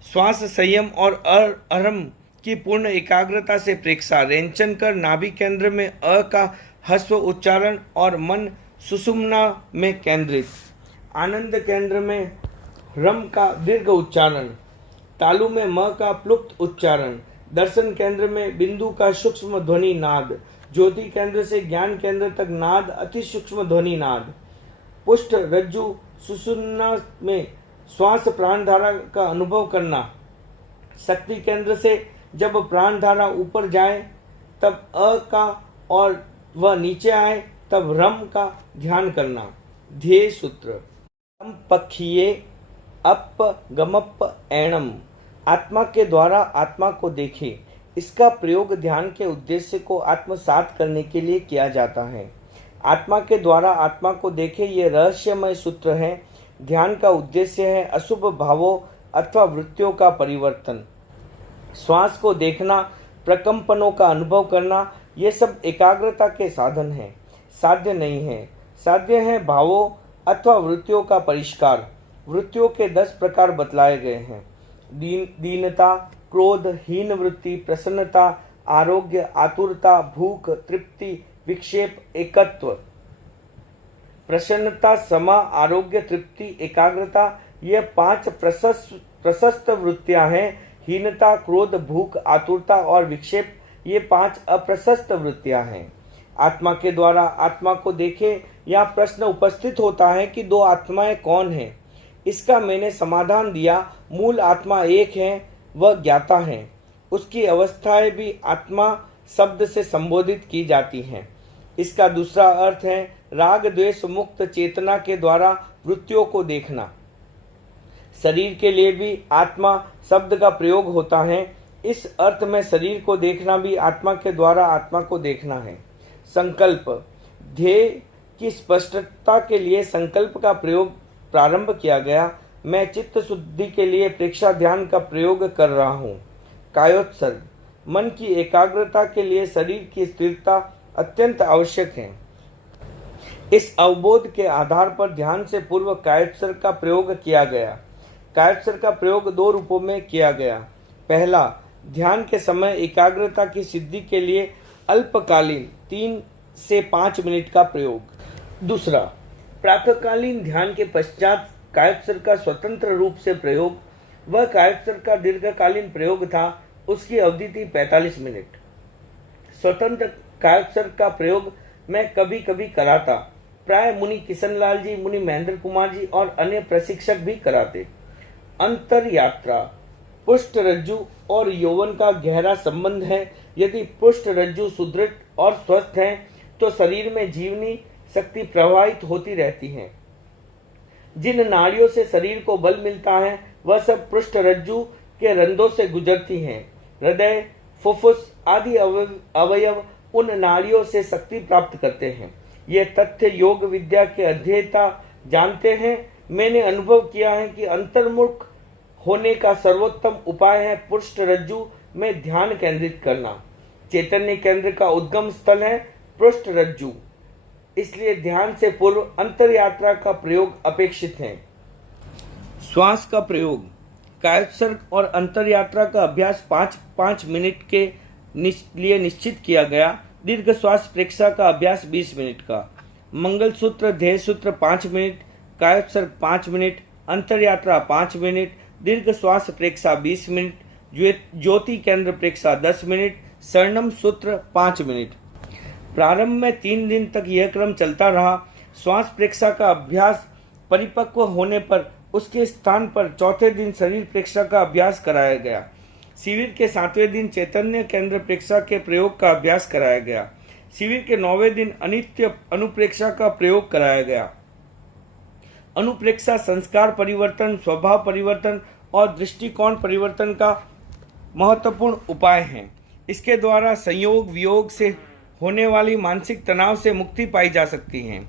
श्वास संयम और अर्हम की पूर्ण एकाग्रता से प्रेक्षा। रेंचन कर नाभि केंद्र में अ का ह्रस्व उच्चारण और मन सुषुम्ना में केंद्रित। आनंद केंद्र में रम का दीर्घ उच्चारण। तालु में म का प्लुप्त उच्चारण। दर्शन केंद्र में बिंदु का सूक्ष्म ध्वनि नाद। ज्योति केंद्र से ज्ञान केंद्र तक नाद अति सूक्ष्म ध्वनि नाद। पुष्ट रज्जु सुषुम्ना में श्वास प्राणधारा का अनुभव करना। शक्ति केंद्र से जब प्राणधारा ऊपर जाए तब अ का और वह नीचे आए तब रम का ध्यान करना। ध्येय सूत्र: पक्षीय अप गमप एणम। आत्मा के द्वारा आत्मा को देखे। इसका प्रयोग ध्यान के उद्देश्य को आत्मसात करने के लिए किया जाता है। आत्मा के द्वारा आत्मा को देखे, ये रहस्यमय सूत्र है। ध्यान का उद्देश्य है अशुभ भावों अथवा वृत्तियों का परिवर्तन। श्वास को देखना, प्रकंपनों का अनुभव करना, ये सब एकाग्रता के साधन हैं, साध्य नहीं है। साध्य है भावों अथवा वृत्तियों का परिष्कार। वृत्तियों के 10 प्रकार बतलाए गए हैं। दीनता, क्रोध, हीन वृत्ति, प्रसन्नता, आरोग्य, आतुरता, भूख, तृप्ति, विक्षेप, एकत्व। प्रसन्नता, समा, आरोग्य, तृप्ति, एकाग्रता, ये 5 प्रशस्त वृत्तियां हैं। हीनता, क्रोध, भूख, आतुरता और विक्षेप, ये 5 अप्रशस्त वृत्तियां हैं। आत्मा के द्वारा आत्मा को देखे, यहाँ प्रश्न उपस्थित होता है कि 2 आत्माएं कौन हैं। इसका मैंने समाधान दिया। मूल आत्मा एक है, वह ज्ञाता है। उसकी अवस्थाएं भी आत्मा शब्द से संबोधित की जाती हैं। इसका दूसरा अर्थ है राग द्वेष मुक्त चेतना के द्वारा वृत्तियों को देखना। शरीर के लिए भी आत्मा शब्द का प्रयोग होता है। इस अर्थ में शरीर को देखना भी आत्मा के द्वारा आत्मा को देखना है। संकल्प: ध्येय की स्पष्टता के लिए संकल्प का प्रयोग प्रारंभ किया गया। मैं चित्त शुद्धि के लिए प्रेक्षा ध्यान का प्रयोग कर रहा हूँ। कायोत्सर्ग: मन की एकाग्रता के लिए शरीर की स्थिरता अत्यंत आवश्यक है। इस अवबोध के आधार पर ध्यान से पूर्व कायोत्सर्ग का प्रयोग किया गया। कायोत्सर्ग का प्रयोग 2 रूपों में किया गया। पहला, ध्यान के समय एकाग्रता की सिद्धि के लिए अल्पकालीन 3 से 5 मिनट का प्रयोग। दूसरा, प्रातःकालीन ध्यान के पश्चात कायोत्सर्ग का स्वतंत्र रूप से प्रयोग। वह कायोत्सर्ग का दीर्घकालीन प्रयोग था। उसकी अवधि थी 45 मिनट। स्वतंत्र कायोत्सर्ग का प्रयोग मैं कभी कभी कराता। प्राय मुनि किशनलाल जी, मुनि महेंद्र कुमार जी और अन्य प्रशिक्षक भी कराते। अंतर यात्रा: पृष्ठ रज्जु और यौवन का गहरा संबंध है। यदि पृष्ठ रज्जु सुदृढ़ और स्वस्थ है तो शरीर में जीवनी शक्ति प्रवाहित होती रहती है। जिन नाड़ियों से शरीर को बल मिलता है वह सब पृष्ठ रज्जु के रंध्रों से गुजरती हैं। हृदय, फुफ्फुस आदि अवयव उन नाड़ियों से शक्ति प्राप्त करते हैं। ये तथ्य योग विद्या के अध्येता जानते हैं। मैंने अनुभव किया है कि अंतर्मुख होने का सर्वोत्तम उपाय है पृष्ठ रज्जु में ध्यान केंद्रित करना। चैतन्य केंद्र का उद्गम स्थल है पृष्ठ रज्जु, इसलिए ध्यान से पूर्व अंतर यात्रा का प्रयोग अपेक्षित है। श्वास का प्रयोग: कायोत्सर्ग और अंतर यात्रा का अभ्यास 5-5 मिनट के लिए निश्चित किया गया। दीर्घ श्वास प्रेक्षा का अभ्यास 20 मिनट का। मंगल सूत्र, ध्येय सूत्र 5 मिनट, कायोत्सर्ग 5 मिनट, अंतर यात्रा 5 मिनट, दीर्घ श्वास प्रेक्षा 20 मिनट, ज्योति केंद्र प्रेक्षा 10 मिनट, शरणम सूत्र 5 मिनट। प्रारंभ में 3 दिन तक यह क्रम चलता रहा। श्वास प्रेक्षा का अभ्यास परिपक्व होने पर उसके स्थान पर चौथे दिन शरीर प्रेक्षा का अभ्यास कराया गया। शिविर के 7वें दिन चैतन्य केंद्र प्रेक्षा के प्रयोग का अभ्यास कराया गया। शिविर के 9वें दिन अनित्य अनुप्रेक्षा का प्रयोग कराया गया। अनुप्रेक्षा संस्कार परिवर्तन, स्वभाव परिवर्तन और दृष्टिकोण परिवर्तन का महत्वपूर्ण उपाय है। इसके द्वारा संयोग वियोग से होने वाली मानसिक तनाव से मुक्ति पाई जा सकती है।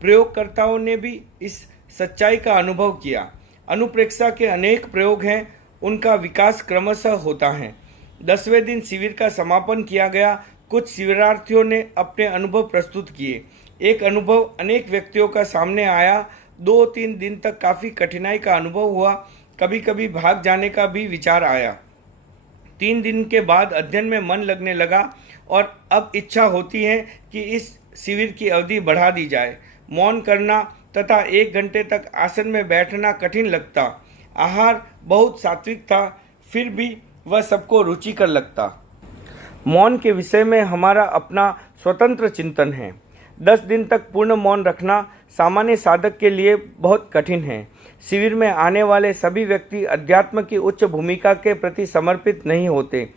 प्रयोगकर्ताओं ने भी इस सच्चाई का अनुभव किया। अनुप्रेक्षा के अनेक प्रयोग हैं, उनका विकास क्रमशः होता है। 10वें दिन शिविर का समापन किया गया। कुछ शिविरार्थियों ने अपने अनुभव प्रस्तुत किए। एक अनुभव अनेक व्यक्तियों का सामने आया। 2-3 दिन तक काफ़ी कठिनाई का अनुभव हुआ। कभी कभी भाग जाने का भी विचार आया। 3 दिन के बाद अध्ययन में मन लगने लगा और अब इच्छा होती है कि इस शिविर की अवधि बढ़ा दी जाए। मौन करना तथा 1 घंटे तक आसन में बैठना कठिन लगता। आहार बहुत सात्विक था, फिर भी वह सबको रुचिकर लगता। मौन के विषय में हमारा अपना स्वतंत्र चिंतन है। 10 दिन तक पूर्ण मौन रखना सामान्य साधक के लिए बहुत कठिन है। शिविर में आने वाले सभी व्यक्ति अध्यात्म की उच्च भूमिका के प्रति समर्पित नहीं होते।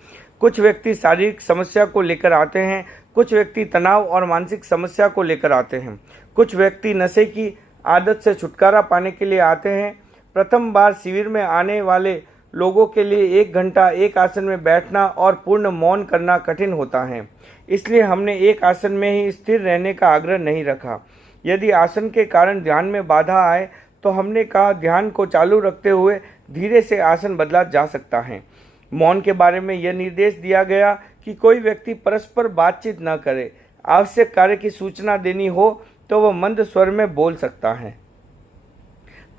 कुछ व्यक्ति शारीरिक समस्या को लेकर आते हैं, कुछ व्यक्ति तनाव और मानसिक समस्या को लेकर आते हैं, कुछ व्यक्ति नशे की आदत से छुटकारा पाने के लिए आते हैं। प्रथम बार शिविर में आने वाले लोगों के लिए 1 घंटा एक आसन में बैठना और पूर्ण मौन करना कठिन होता है। इसलिए हमने एक आसन में ही स्थिर रहने का आग्रह नहीं रखा। यदि आसन के कारण ध्यान में बाधा आए तो हमने कहा ध्यान को चालू रखते हुए धीरे से आसन बदला जा सकता है। मौन के बारे में यह निर्देश दिया गया कि कोई व्यक्ति परस्पर बातचीत न करे। आवश्यक कार्य की सूचना देनी हो तो वह मंद स्वर में बोल सकता है।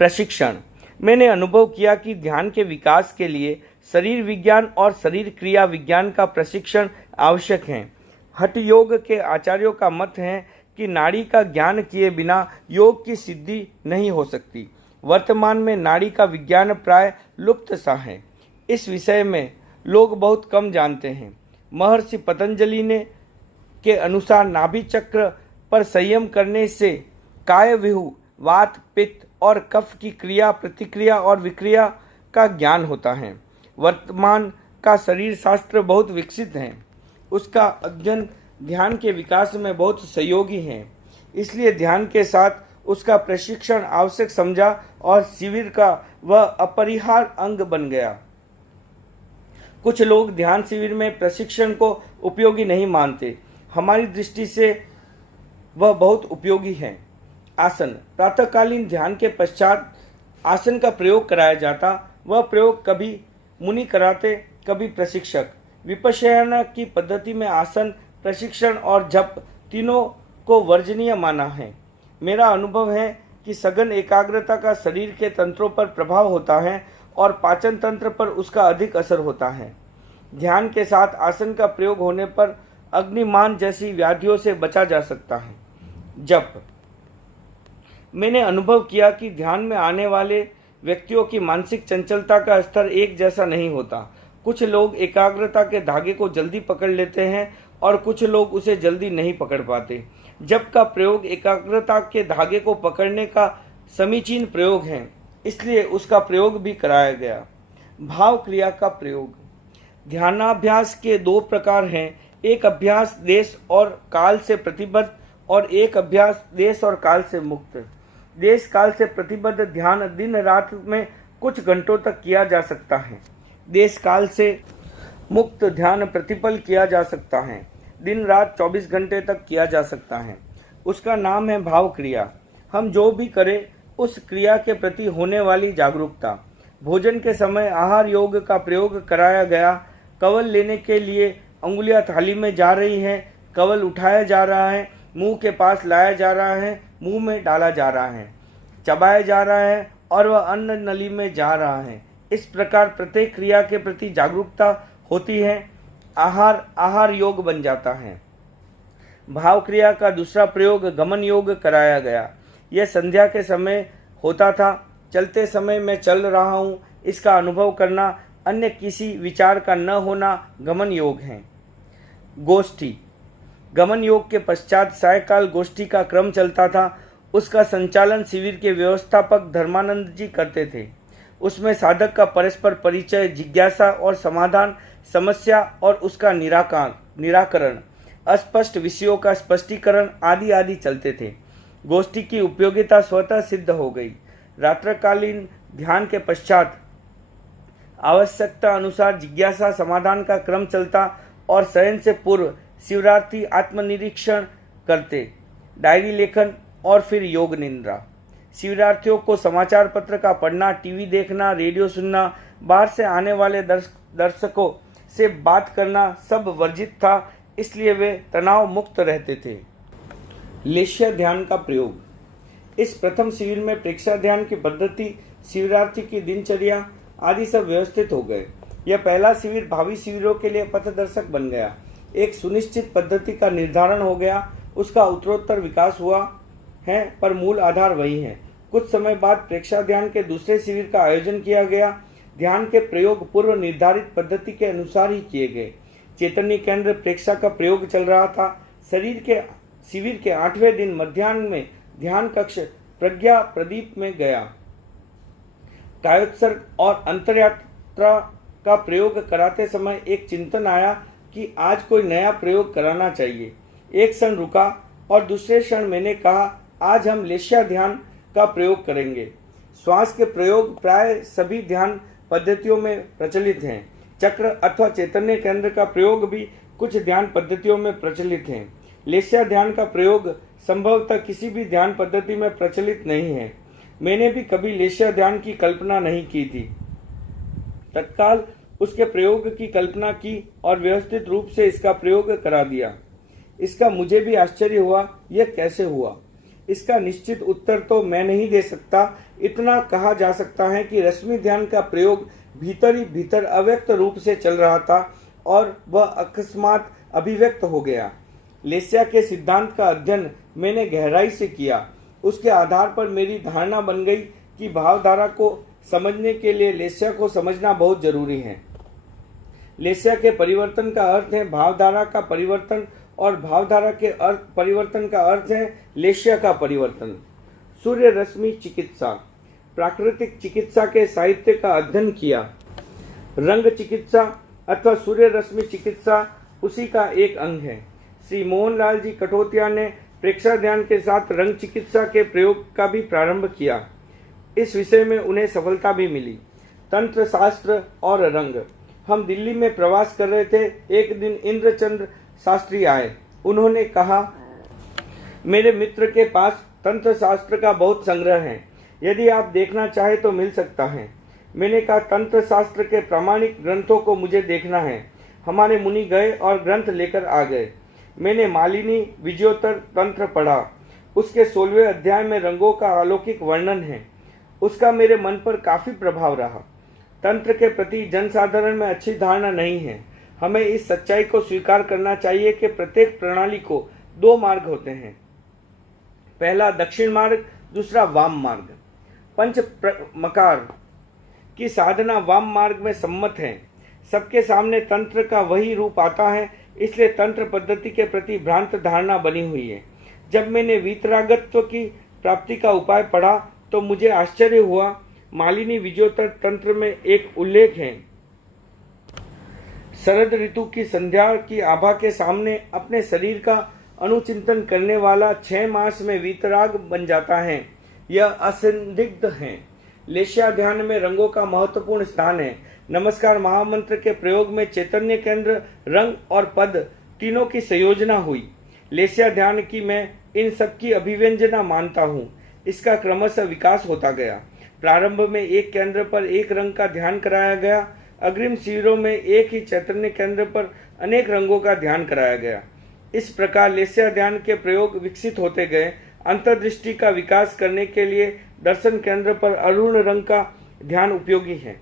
प्रशिक्षण। मैंने अनुभव किया कि ध्यान के विकास के लिए शरीर विज्ञान और शरीर क्रिया विज्ञान का प्रशिक्षण आवश्यक है। हठ योग के आचार्यों का मत है कि नाड़ी का ज्ञान किए बिना योग की सिद्धि नहीं हो सकती। वर्तमान में नाड़ी का विज्ञान प्राय लुप्त सा है। इस विषय में लोग बहुत कम जानते हैं। महर्षि पतंजलि ने के अनुसार नाभि चक्र पर संयम करने से कायव्यूह, वात, पित्त और कफ की क्रिया, प्रतिक्रिया और विक्रिया का ज्ञान होता है। वर्तमान का शरीर शास्त्र बहुत विकसित है। उसका अध्ययन ध्यान के विकास में बहुत सहयोगी है। इसलिए ध्यान के साथ उसका प्रशिक्षण आवश्यक समझा और शिविर का वह अपरिहार्य अंग बन गया। कुछ लोग ध्यान शिविर में प्रशिक्षण को उपयोगी नहीं मानते। हमारी दृष्टि से वह बहुत उपयोगी है। आसन। प्रातःकालीन ध्यान के पश्चात आसन का प्रयोग कराया जाता। वह प्रयोग कभी मुनि कराते, कभी प्रशिक्षक। विपश्यना की पद्धति में आसन, प्रशिक्षण और जप तीनों को वर्जनीय माना है। मेरा अनुभव है कि सघन एकाग्रता का शरीर के तंत्रों पर प्रभाव होता है और पाचन तंत्र पर उसका अधिक असर होता है। ध्यान के साथ आसन का प्रयोग होने पर अग्निमान जैसी व्याधियों से बचा जा सकता है। जप। मैंने अनुभव किया कि ध्यान में आने वाले व्यक्तियों की मानसिक चंचलता का स्तर एक जैसा नहीं होता। कुछ लोग एकाग्रता के धागे को जल्दी पकड़ लेते हैं और कुछ लोग उसे जल्दी नहीं पकड़ पाते। जप का प्रयोग एकाग्रता के धागे को पकड़ने का समीचीन प्रयोग है, इसलिए उसका प्रयोग भी कराया गया। भाव क्रिया का प्रयोग। ध्यानाभ्यास के 2 प्रकार हैं। एक अभ्यास देश और काल से प्रतिबद्ध और एक अभ्यास देश और काल से मुक्त। देश काल से प्रतिबद्ध ध्यान दिन रात में कुछ घंटों तक किया जा सकता है। देश काल से मुक्त ध्यान प्रतिपल किया जा सकता है, दिन रात 24 घंटे तक किया जा सकता है। उसका नाम है भाव क्रिया। हम जो भी करें उस क्रिया के प्रति होने वाली जागरूकता। भोजन के समय आहार योग का प्रयोग कराया गया। कवल लेने के लिए अंगुलियां थाली में जा रही हैं, कवल उठाया जा रहा है, मुंह के पास लाया जा रहा है, मुंह में डाला जा रहा है, चबाया जा रहा है और वह अन्न नली में जा रहा है। इस प्रकार प्रत्येक क्रिया के प्रति जागरूकता होती है। आहार योग बन जाता है। भाव क्रिया का दूसरा प्रयोग गमन योग कराया गया। यह संध्या के समय होता था। चलते समय मैं चल रहा हूँ, इसका अनुभव करना, अन्य किसी विचार का न होना गमन योग है। गोष्ठी। गमन योग के पश्चात सायकाल गोष्ठी का क्रम चलता था। उसका संचालन शिविर के व्यवस्थापक धर्मानंद जी करते थे। उसमें साधक का परस्पर परिचय, जिज्ञासा और समाधान, समस्या और उसका निराकरण, अस्पष्ट विषयों का स्पष्टीकरण आदि आदि चलते थे। गोष्ठी की उपयोगिता स्वतः सिद्ध हो गई। रात्रकालीन ध्यान के पश्चात आवश्यकता अनुसार जिज्ञासा समाधान का क्रम चलता और शयन से पूर्व शिवरात्रि आत्मनिरीक्षण करते, डायरी लेखन और फिर योग निद्रा। शिवरात्रियों को समाचार पत्र का पढ़ना, टीवी देखना, रेडियो सुनना, बाहर से आने वाले दर्शकों से बात करना सब वर्जित था, इसलिए वे तनाव मुक्त रहते थे। लेश्या ध्यान का प्रयोग। इस प्रथम शिविर में प्रेक्षा ध्यान की पद्धति, शिवरात्रि की दिनचर्या आदि सब व्यवस्थित हो गए। यह पहला शिविर भावी शिविरों के लिए पथदर्शक बन गया। एक सुनिश्चित पद्धति का निर्धारण हो गया, उसका उत्तरोत्तर विकास हुआ है, पर मूल आधार वही है। कुछ समय बाद प्रेक्षा ध्यान के दूसरे शिविर का आयोजन किया गया। ध्यान के प्रयोग पूर्व निर्धारित पद्धति के अनुसार ही किए गए। चैतन्य केंद्र प्रेक्षा का प्रयोग चल रहा था। शिविर के 8वें दिन मध्याह्न में ध्यान कक्ष प्रज्ञा प्रदीप में गया। कायोत्सर्ग और अंतरयात्रा का प्रयोग कराते समय एक चिंतन आया कि आज कोई नया प्रयोग कराना चाहिए। एक क्षण रुका और दूसरे क्षण मैंने कहा, आज हम लेश्या ध्यान का प्रयोग करेंगे। श्वास के प्रयोग प्राय सभी ध्यान पद्धतियों में प्रचलित हैं। चक्र अथवा चैतन्य केंद्र का प्रयोग भी कुछ ध्यान पद्धतियों में प्रचलित हैं। लेश्या ध्यान का प्रयोग संभवतः किसी भी ध्यान पद्धति में प्रचलित नहीं है। मैंने भी कभी लेश्या ध्यान की कल्पना नहीं की थी। तत्काल उसके प्रयोग की कल्पना की और व्यवस्थित रूप से इसका प्रयोग करा दिया। इसका मुझे भी आश्चर्य हुआ, यह कैसे हुआ। इसका निश्चित उत्तर तो मैं नहीं दे सकता। इतना कहा जा सकता है कि रश्मि ध्यान का प्रयोग भीतर ही भीतर अव्यक्त रूप से चल रहा था और वह अकस्मात अभिव्यक्त हो गया। लेश्या के सिद्धांत का अध्ययन मैंने गहराई से किया। उसके आधार पर मेरी धारणा बन गई कि भावधारा को समझने के लिए लेश्या को समझना बहुत जरूरी है। लेश्या के परिवर्तन का अर्थ है भावधारा का परिवर्तन और भावधारा के परिवर्तन का अर्थ है लेश्या का परिवर्तन। सूर्य रश्मि चिकित्सा। प्राकृतिक चिकित्सा के साहित्य का अध्ययन किया। रंग चिकित्सा अथवा सूर्य रश्मि चिकित्सा उसी का एक अंग है। श्री मोहनलाल जी कठोतिया ने प्रेक्षा ध्यान के साथ रंग चिकित्सा के प्रयोग का भी प्रारंभ किया। इस विषय में उन्हें सफलता भी मिली। तंत्र शास्त्र और रंग। हम दिल्ली में प्रवास कर रहे थे। एक दिन इंद्रचंद्र शास्त्री आए। उन्होंने कहा, मेरे मित्र के पास तंत्र शास्त्र का बहुत संग्रह है, यदि आप देखना चाहें तो मिल सकता है। मैंने कहा, तंत्र शास्त्र के प्रामाणिक ग्रंथों को मुझे देखना है। हमारे मुनि गए और ग्रंथ लेकर आ गए। मैंने मालिनी विजयोत्तर तंत्र पढ़ा। उसके 16वें अध्याय में रंगों का अलौकिक वर्णन है। उसका मेरे मन पर काफी प्रभाव रहा। तंत्र के प्रति जनसाधारण में अच्छी धारणा नहीं है। हमें इस सच्चाई को स्वीकार करना चाहिए कि प्रत्येक प्रणाली को 2 मार्ग होते हैं। पहला दक्षिण मार्ग, दूसरा वाम मार्ग। पंच मकार की साधना वाम मार्ग में सम्मत है। सबके सामने तंत्र का वही रूप आता है, इसलिए तंत्र पद्धति के प्रति भ्रांत धारणा बनी हुई है। जब मैंने वीतरागत्व की प्राप्ति का उपाय पढ़ा तो मुझे आश्चर्य हुआ। मालिनी विजयोत्तर तंत्र में एक उल्लेख है, शरद ऋतु की संध्या की आभा के सामने अपने शरीर का अनुचिंतन करने वाला 6 मास में वीतराग बन जाता है। यह असंदिग्ध है। लेश्या ध्यान में रंगों का महत्वपूर्ण स्थान है। नमस्कार महामंत्र के प्रयोग में चैतन्य केंद्र, रंग और पद तीनों की संयोजना हुई। लेश्या ध्यान की मैं इन सब की अभिव्यंजना मानता हूँ। इसका क्रमशः विकास होता गया। प्रारंभ में एक केंद्र पर एक रंग का ध्यान कराया गया। अग्रिम शिविरों में एक ही चैतन्य केंद्र पर अनेक रंगों का ध्यान कराया गया। इस प्रकार लेश्या ध्यान के प्रयोग विकसित होते गए। अंतर्दृष्टि का विकास करने के लिए दर्शन केंद्र पर अरुण रंग का ध्यान उपयोगी है।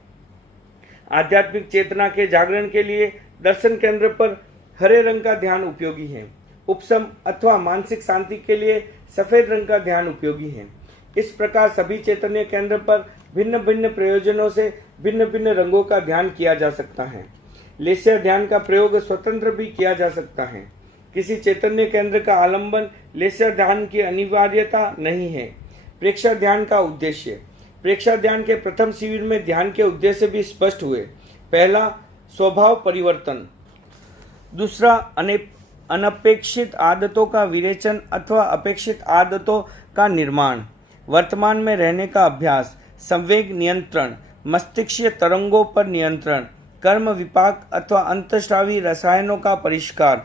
आध्यात्मिक चेतना के जागरण के लिए दर्शन केंद्र पर हरे रंग का ध्यान उपयोगी है। उपशम अथवा मानसिक शांति के लिए सफेद रंग का ध्यान उपयोगी है। इस प्रकार सभी चैतन्य केंद्र पर भिन्न भिन्न प्रयोजनों से भिन्न भिन्न रंगों का ध्यान किया जा सकता है। लेश्या ध्यान का प्रयोग स्वतंत्र भी किया जा सकता है। किसी चैतन्य केंद्र का आलंबन लेश्या ध्यान की अनिवार्यता नहीं है। प्रेक्षा ध्यान का उद्देश्य। प्रेक्षा ध्यान के प्रथम शिविर में ध्यान के उद्देश्य भी स्पष्ट हुए। पहला, स्वभाव परिवर्तन। दूसरा, अनपेक्षित आदतों का विरेचन अथवा अपेक्षित आदतों का निर्माण। वर्तमान में रहने का अभ्यास, संवेग नियंत्रण, मस्तिष्कीय तरंगों पर नियंत्रण, कर्म विपाक अथवा अंतःस्रावी रसायनों का परिष्कार,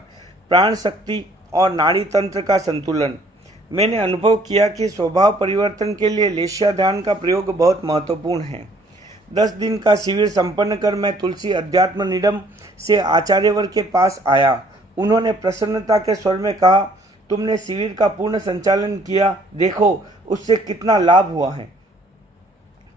प्राण शक्ति और नाड़ी तंत्र का संतुलन। मैंने अनुभव किया कि स्वभाव परिवर्तन के लिए लेस्या ध्यान का प्रयोग बहुत महत्वपूर्ण है। 10 दिन का शिविर संपन्न कर मैं तुलसी अध्यात्म निडम से आचार्यवर के पास आया। उन्होंने प्रसन्नता के स्वर में कहा, तुमने शिविर का पूर्ण संचालन किया, देखो उससे कितना लाभ हुआ है।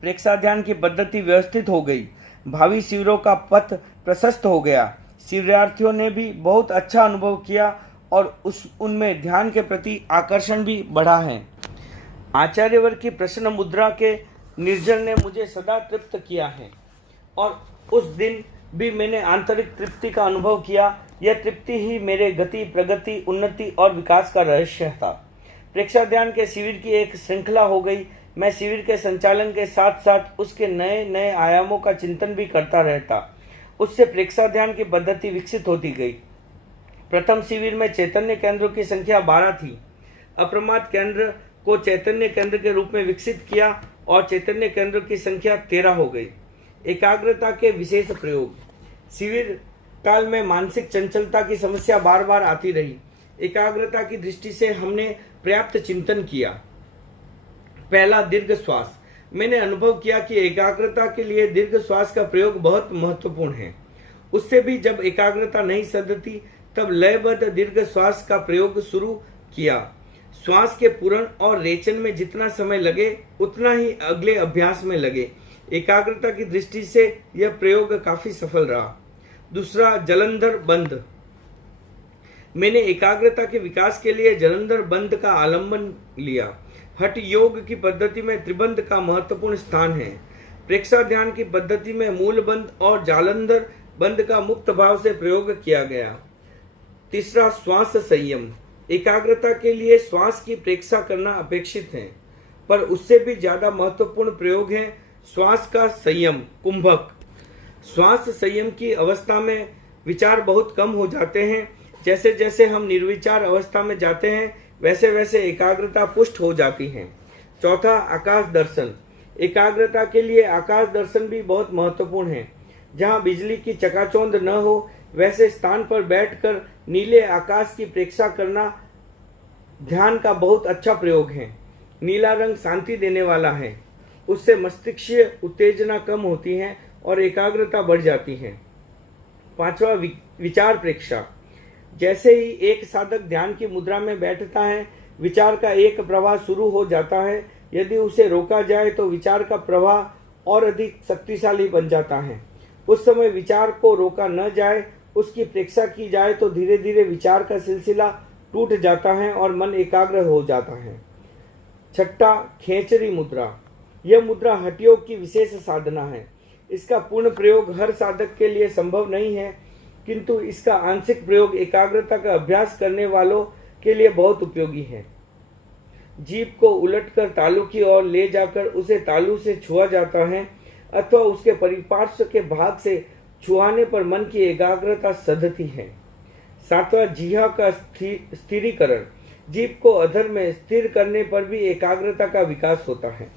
प्रेक्षा ध्यान की पद्धति व्यवस्थित हो गई, भावी शिविरों का पथ प्रशस्त हो गया। शिविरार्थियों ने भी बहुत अच्छा अनुभव किया और उनमें ध्यान के प्रति आकर्षण भी बढ़ा है। आचार्यवर की प्रसन्न मुद्रा के निर्जर ने मुझे सदा तृप्त किया है और उस दिन भी मैंने आंतरिक तृप्ति का अनुभव किया। यह तृप्ति ही मेरे गति, प्रगति, उन्नति और विकास का रहस्य था। प्रेक्षा ध्यान के शिविर की एक श्रृंखला हो गई। मैं शिविर के संचालन के साथ साथ उसके नए नए आयामों का चिंतन भी करता रहता। उससे प्रेक्षा ध्यान की पद्धति विकसित होती गई। प्रथम शिविर में चैतन्य केंद्रों की संख्या 12 थी। अप्रमाद केंद्र को चैतन्य केंद्र के रूप में विकसित किया और चैतन्य केंद्रों की संख्या 13 हो गई। एकाग्रता के विशेष प्रयोग। शिविर काल में मानसिक चंचलता की समस्या बार बार आती रही। एकाग्रता की दृष्टि से हमने पर्याप्त चिंतन किया। पहला, दीर्घ श्वास। मैंने अनुभव किया कि एकाग्रता के लिए दीर्घ श्वास का प्रयोग बहुत महत्वपूर्ण है। उससे भी जब एकाग्रता नहीं सधती तब लयबद्ध दीर्घ श्वास का प्रयोग शुरू किया। श्वास के पूरण और रेचन में जितना समय लगे उतना ही अगले अभ्यास में लगे। एकाग्रता की दृष्टि से यह प्रयोग काफी सफल रहा। दूसरा, जलंधर बंध। मैंने एकाग्रता के विकास के लिए जलंधर बंध का आलंबन लिया। हठ योग की पद्धति में त्रिबंध का महत्वपूर्ण स्थान है। प्रेक्षा ध्यान की पद्धति में मूल बंध और जालंधर बंध का मुक्त भाव से प्रयोग किया गया। तीसरा, श्वास संयम। एकाग्रता के लिए श्वास की प्रेक्षा करना अपेक्षित है, पर उससे भी ज्यादा महत्वपूर्ण प्रयोग है श्वास का संयम, कुंभक। श्वास संयम की अवस्था में विचार बहुत कम हो जाते हैं। जैसे जैसे हम निर्विचार अवस्था में जाते हैं वैसे वैसे एकाग्रता पुष्ट हो जाती है। चौथा, आकाश दर्शन। एकाग्रता के लिए आकाश दर्शन भी बहुत महत्वपूर्ण है। जहाँ बिजली की चकाचौंध न हो वैसे स्थान पर बैठकर नीले आकाश की प्रेक्षा करना ध्यान का बहुत अच्छा प्रयोग है। नीला रंग शांति देने वाला है। उससे मस्तिष्कीय उत्तेजना कम होती है और एकाग्रता बढ़ जाती है। पांचवा, विचार प्रेक्षा। जैसे ही एक साधक ध्यान की मुद्रा में बैठता है, विचार का एक प्रवाह शुरू हो जाता है। यदि उसे रोका जाए तो विचार का प्रवाह और अधिक शक्तिशाली बन जाता है। उस समय विचार को रोका न जाए, उसकी प्रेक्षा की जाए तो धीरे धीरे विचार का सिलसिला टूट जाता है और मन एकाग्र हो जाता है। छठा, खेचरी मुद्रा। यह मुद्रा हठ योग की विशेष साधना है। इसका पूर्ण प्रयोग हर साधक के लिए संभव नहीं है, किंतु इसका आंशिक प्रयोग एकाग्रता का अभ्यास करने वालों के लिए बहुत उपयोगी है। जीभ को उलटकर तालू की ओर ले जाकर उसे तालू से छुआ जाता है अथवा उसके परिपार्श्व के भाग से छुआने पर मन की एकाग्रता सधती है। सातवां, जिह्वा का स्थिरीकरण। जीभ को अधर में स्थिर करने पर भी एकाग्रता का विकास होता है।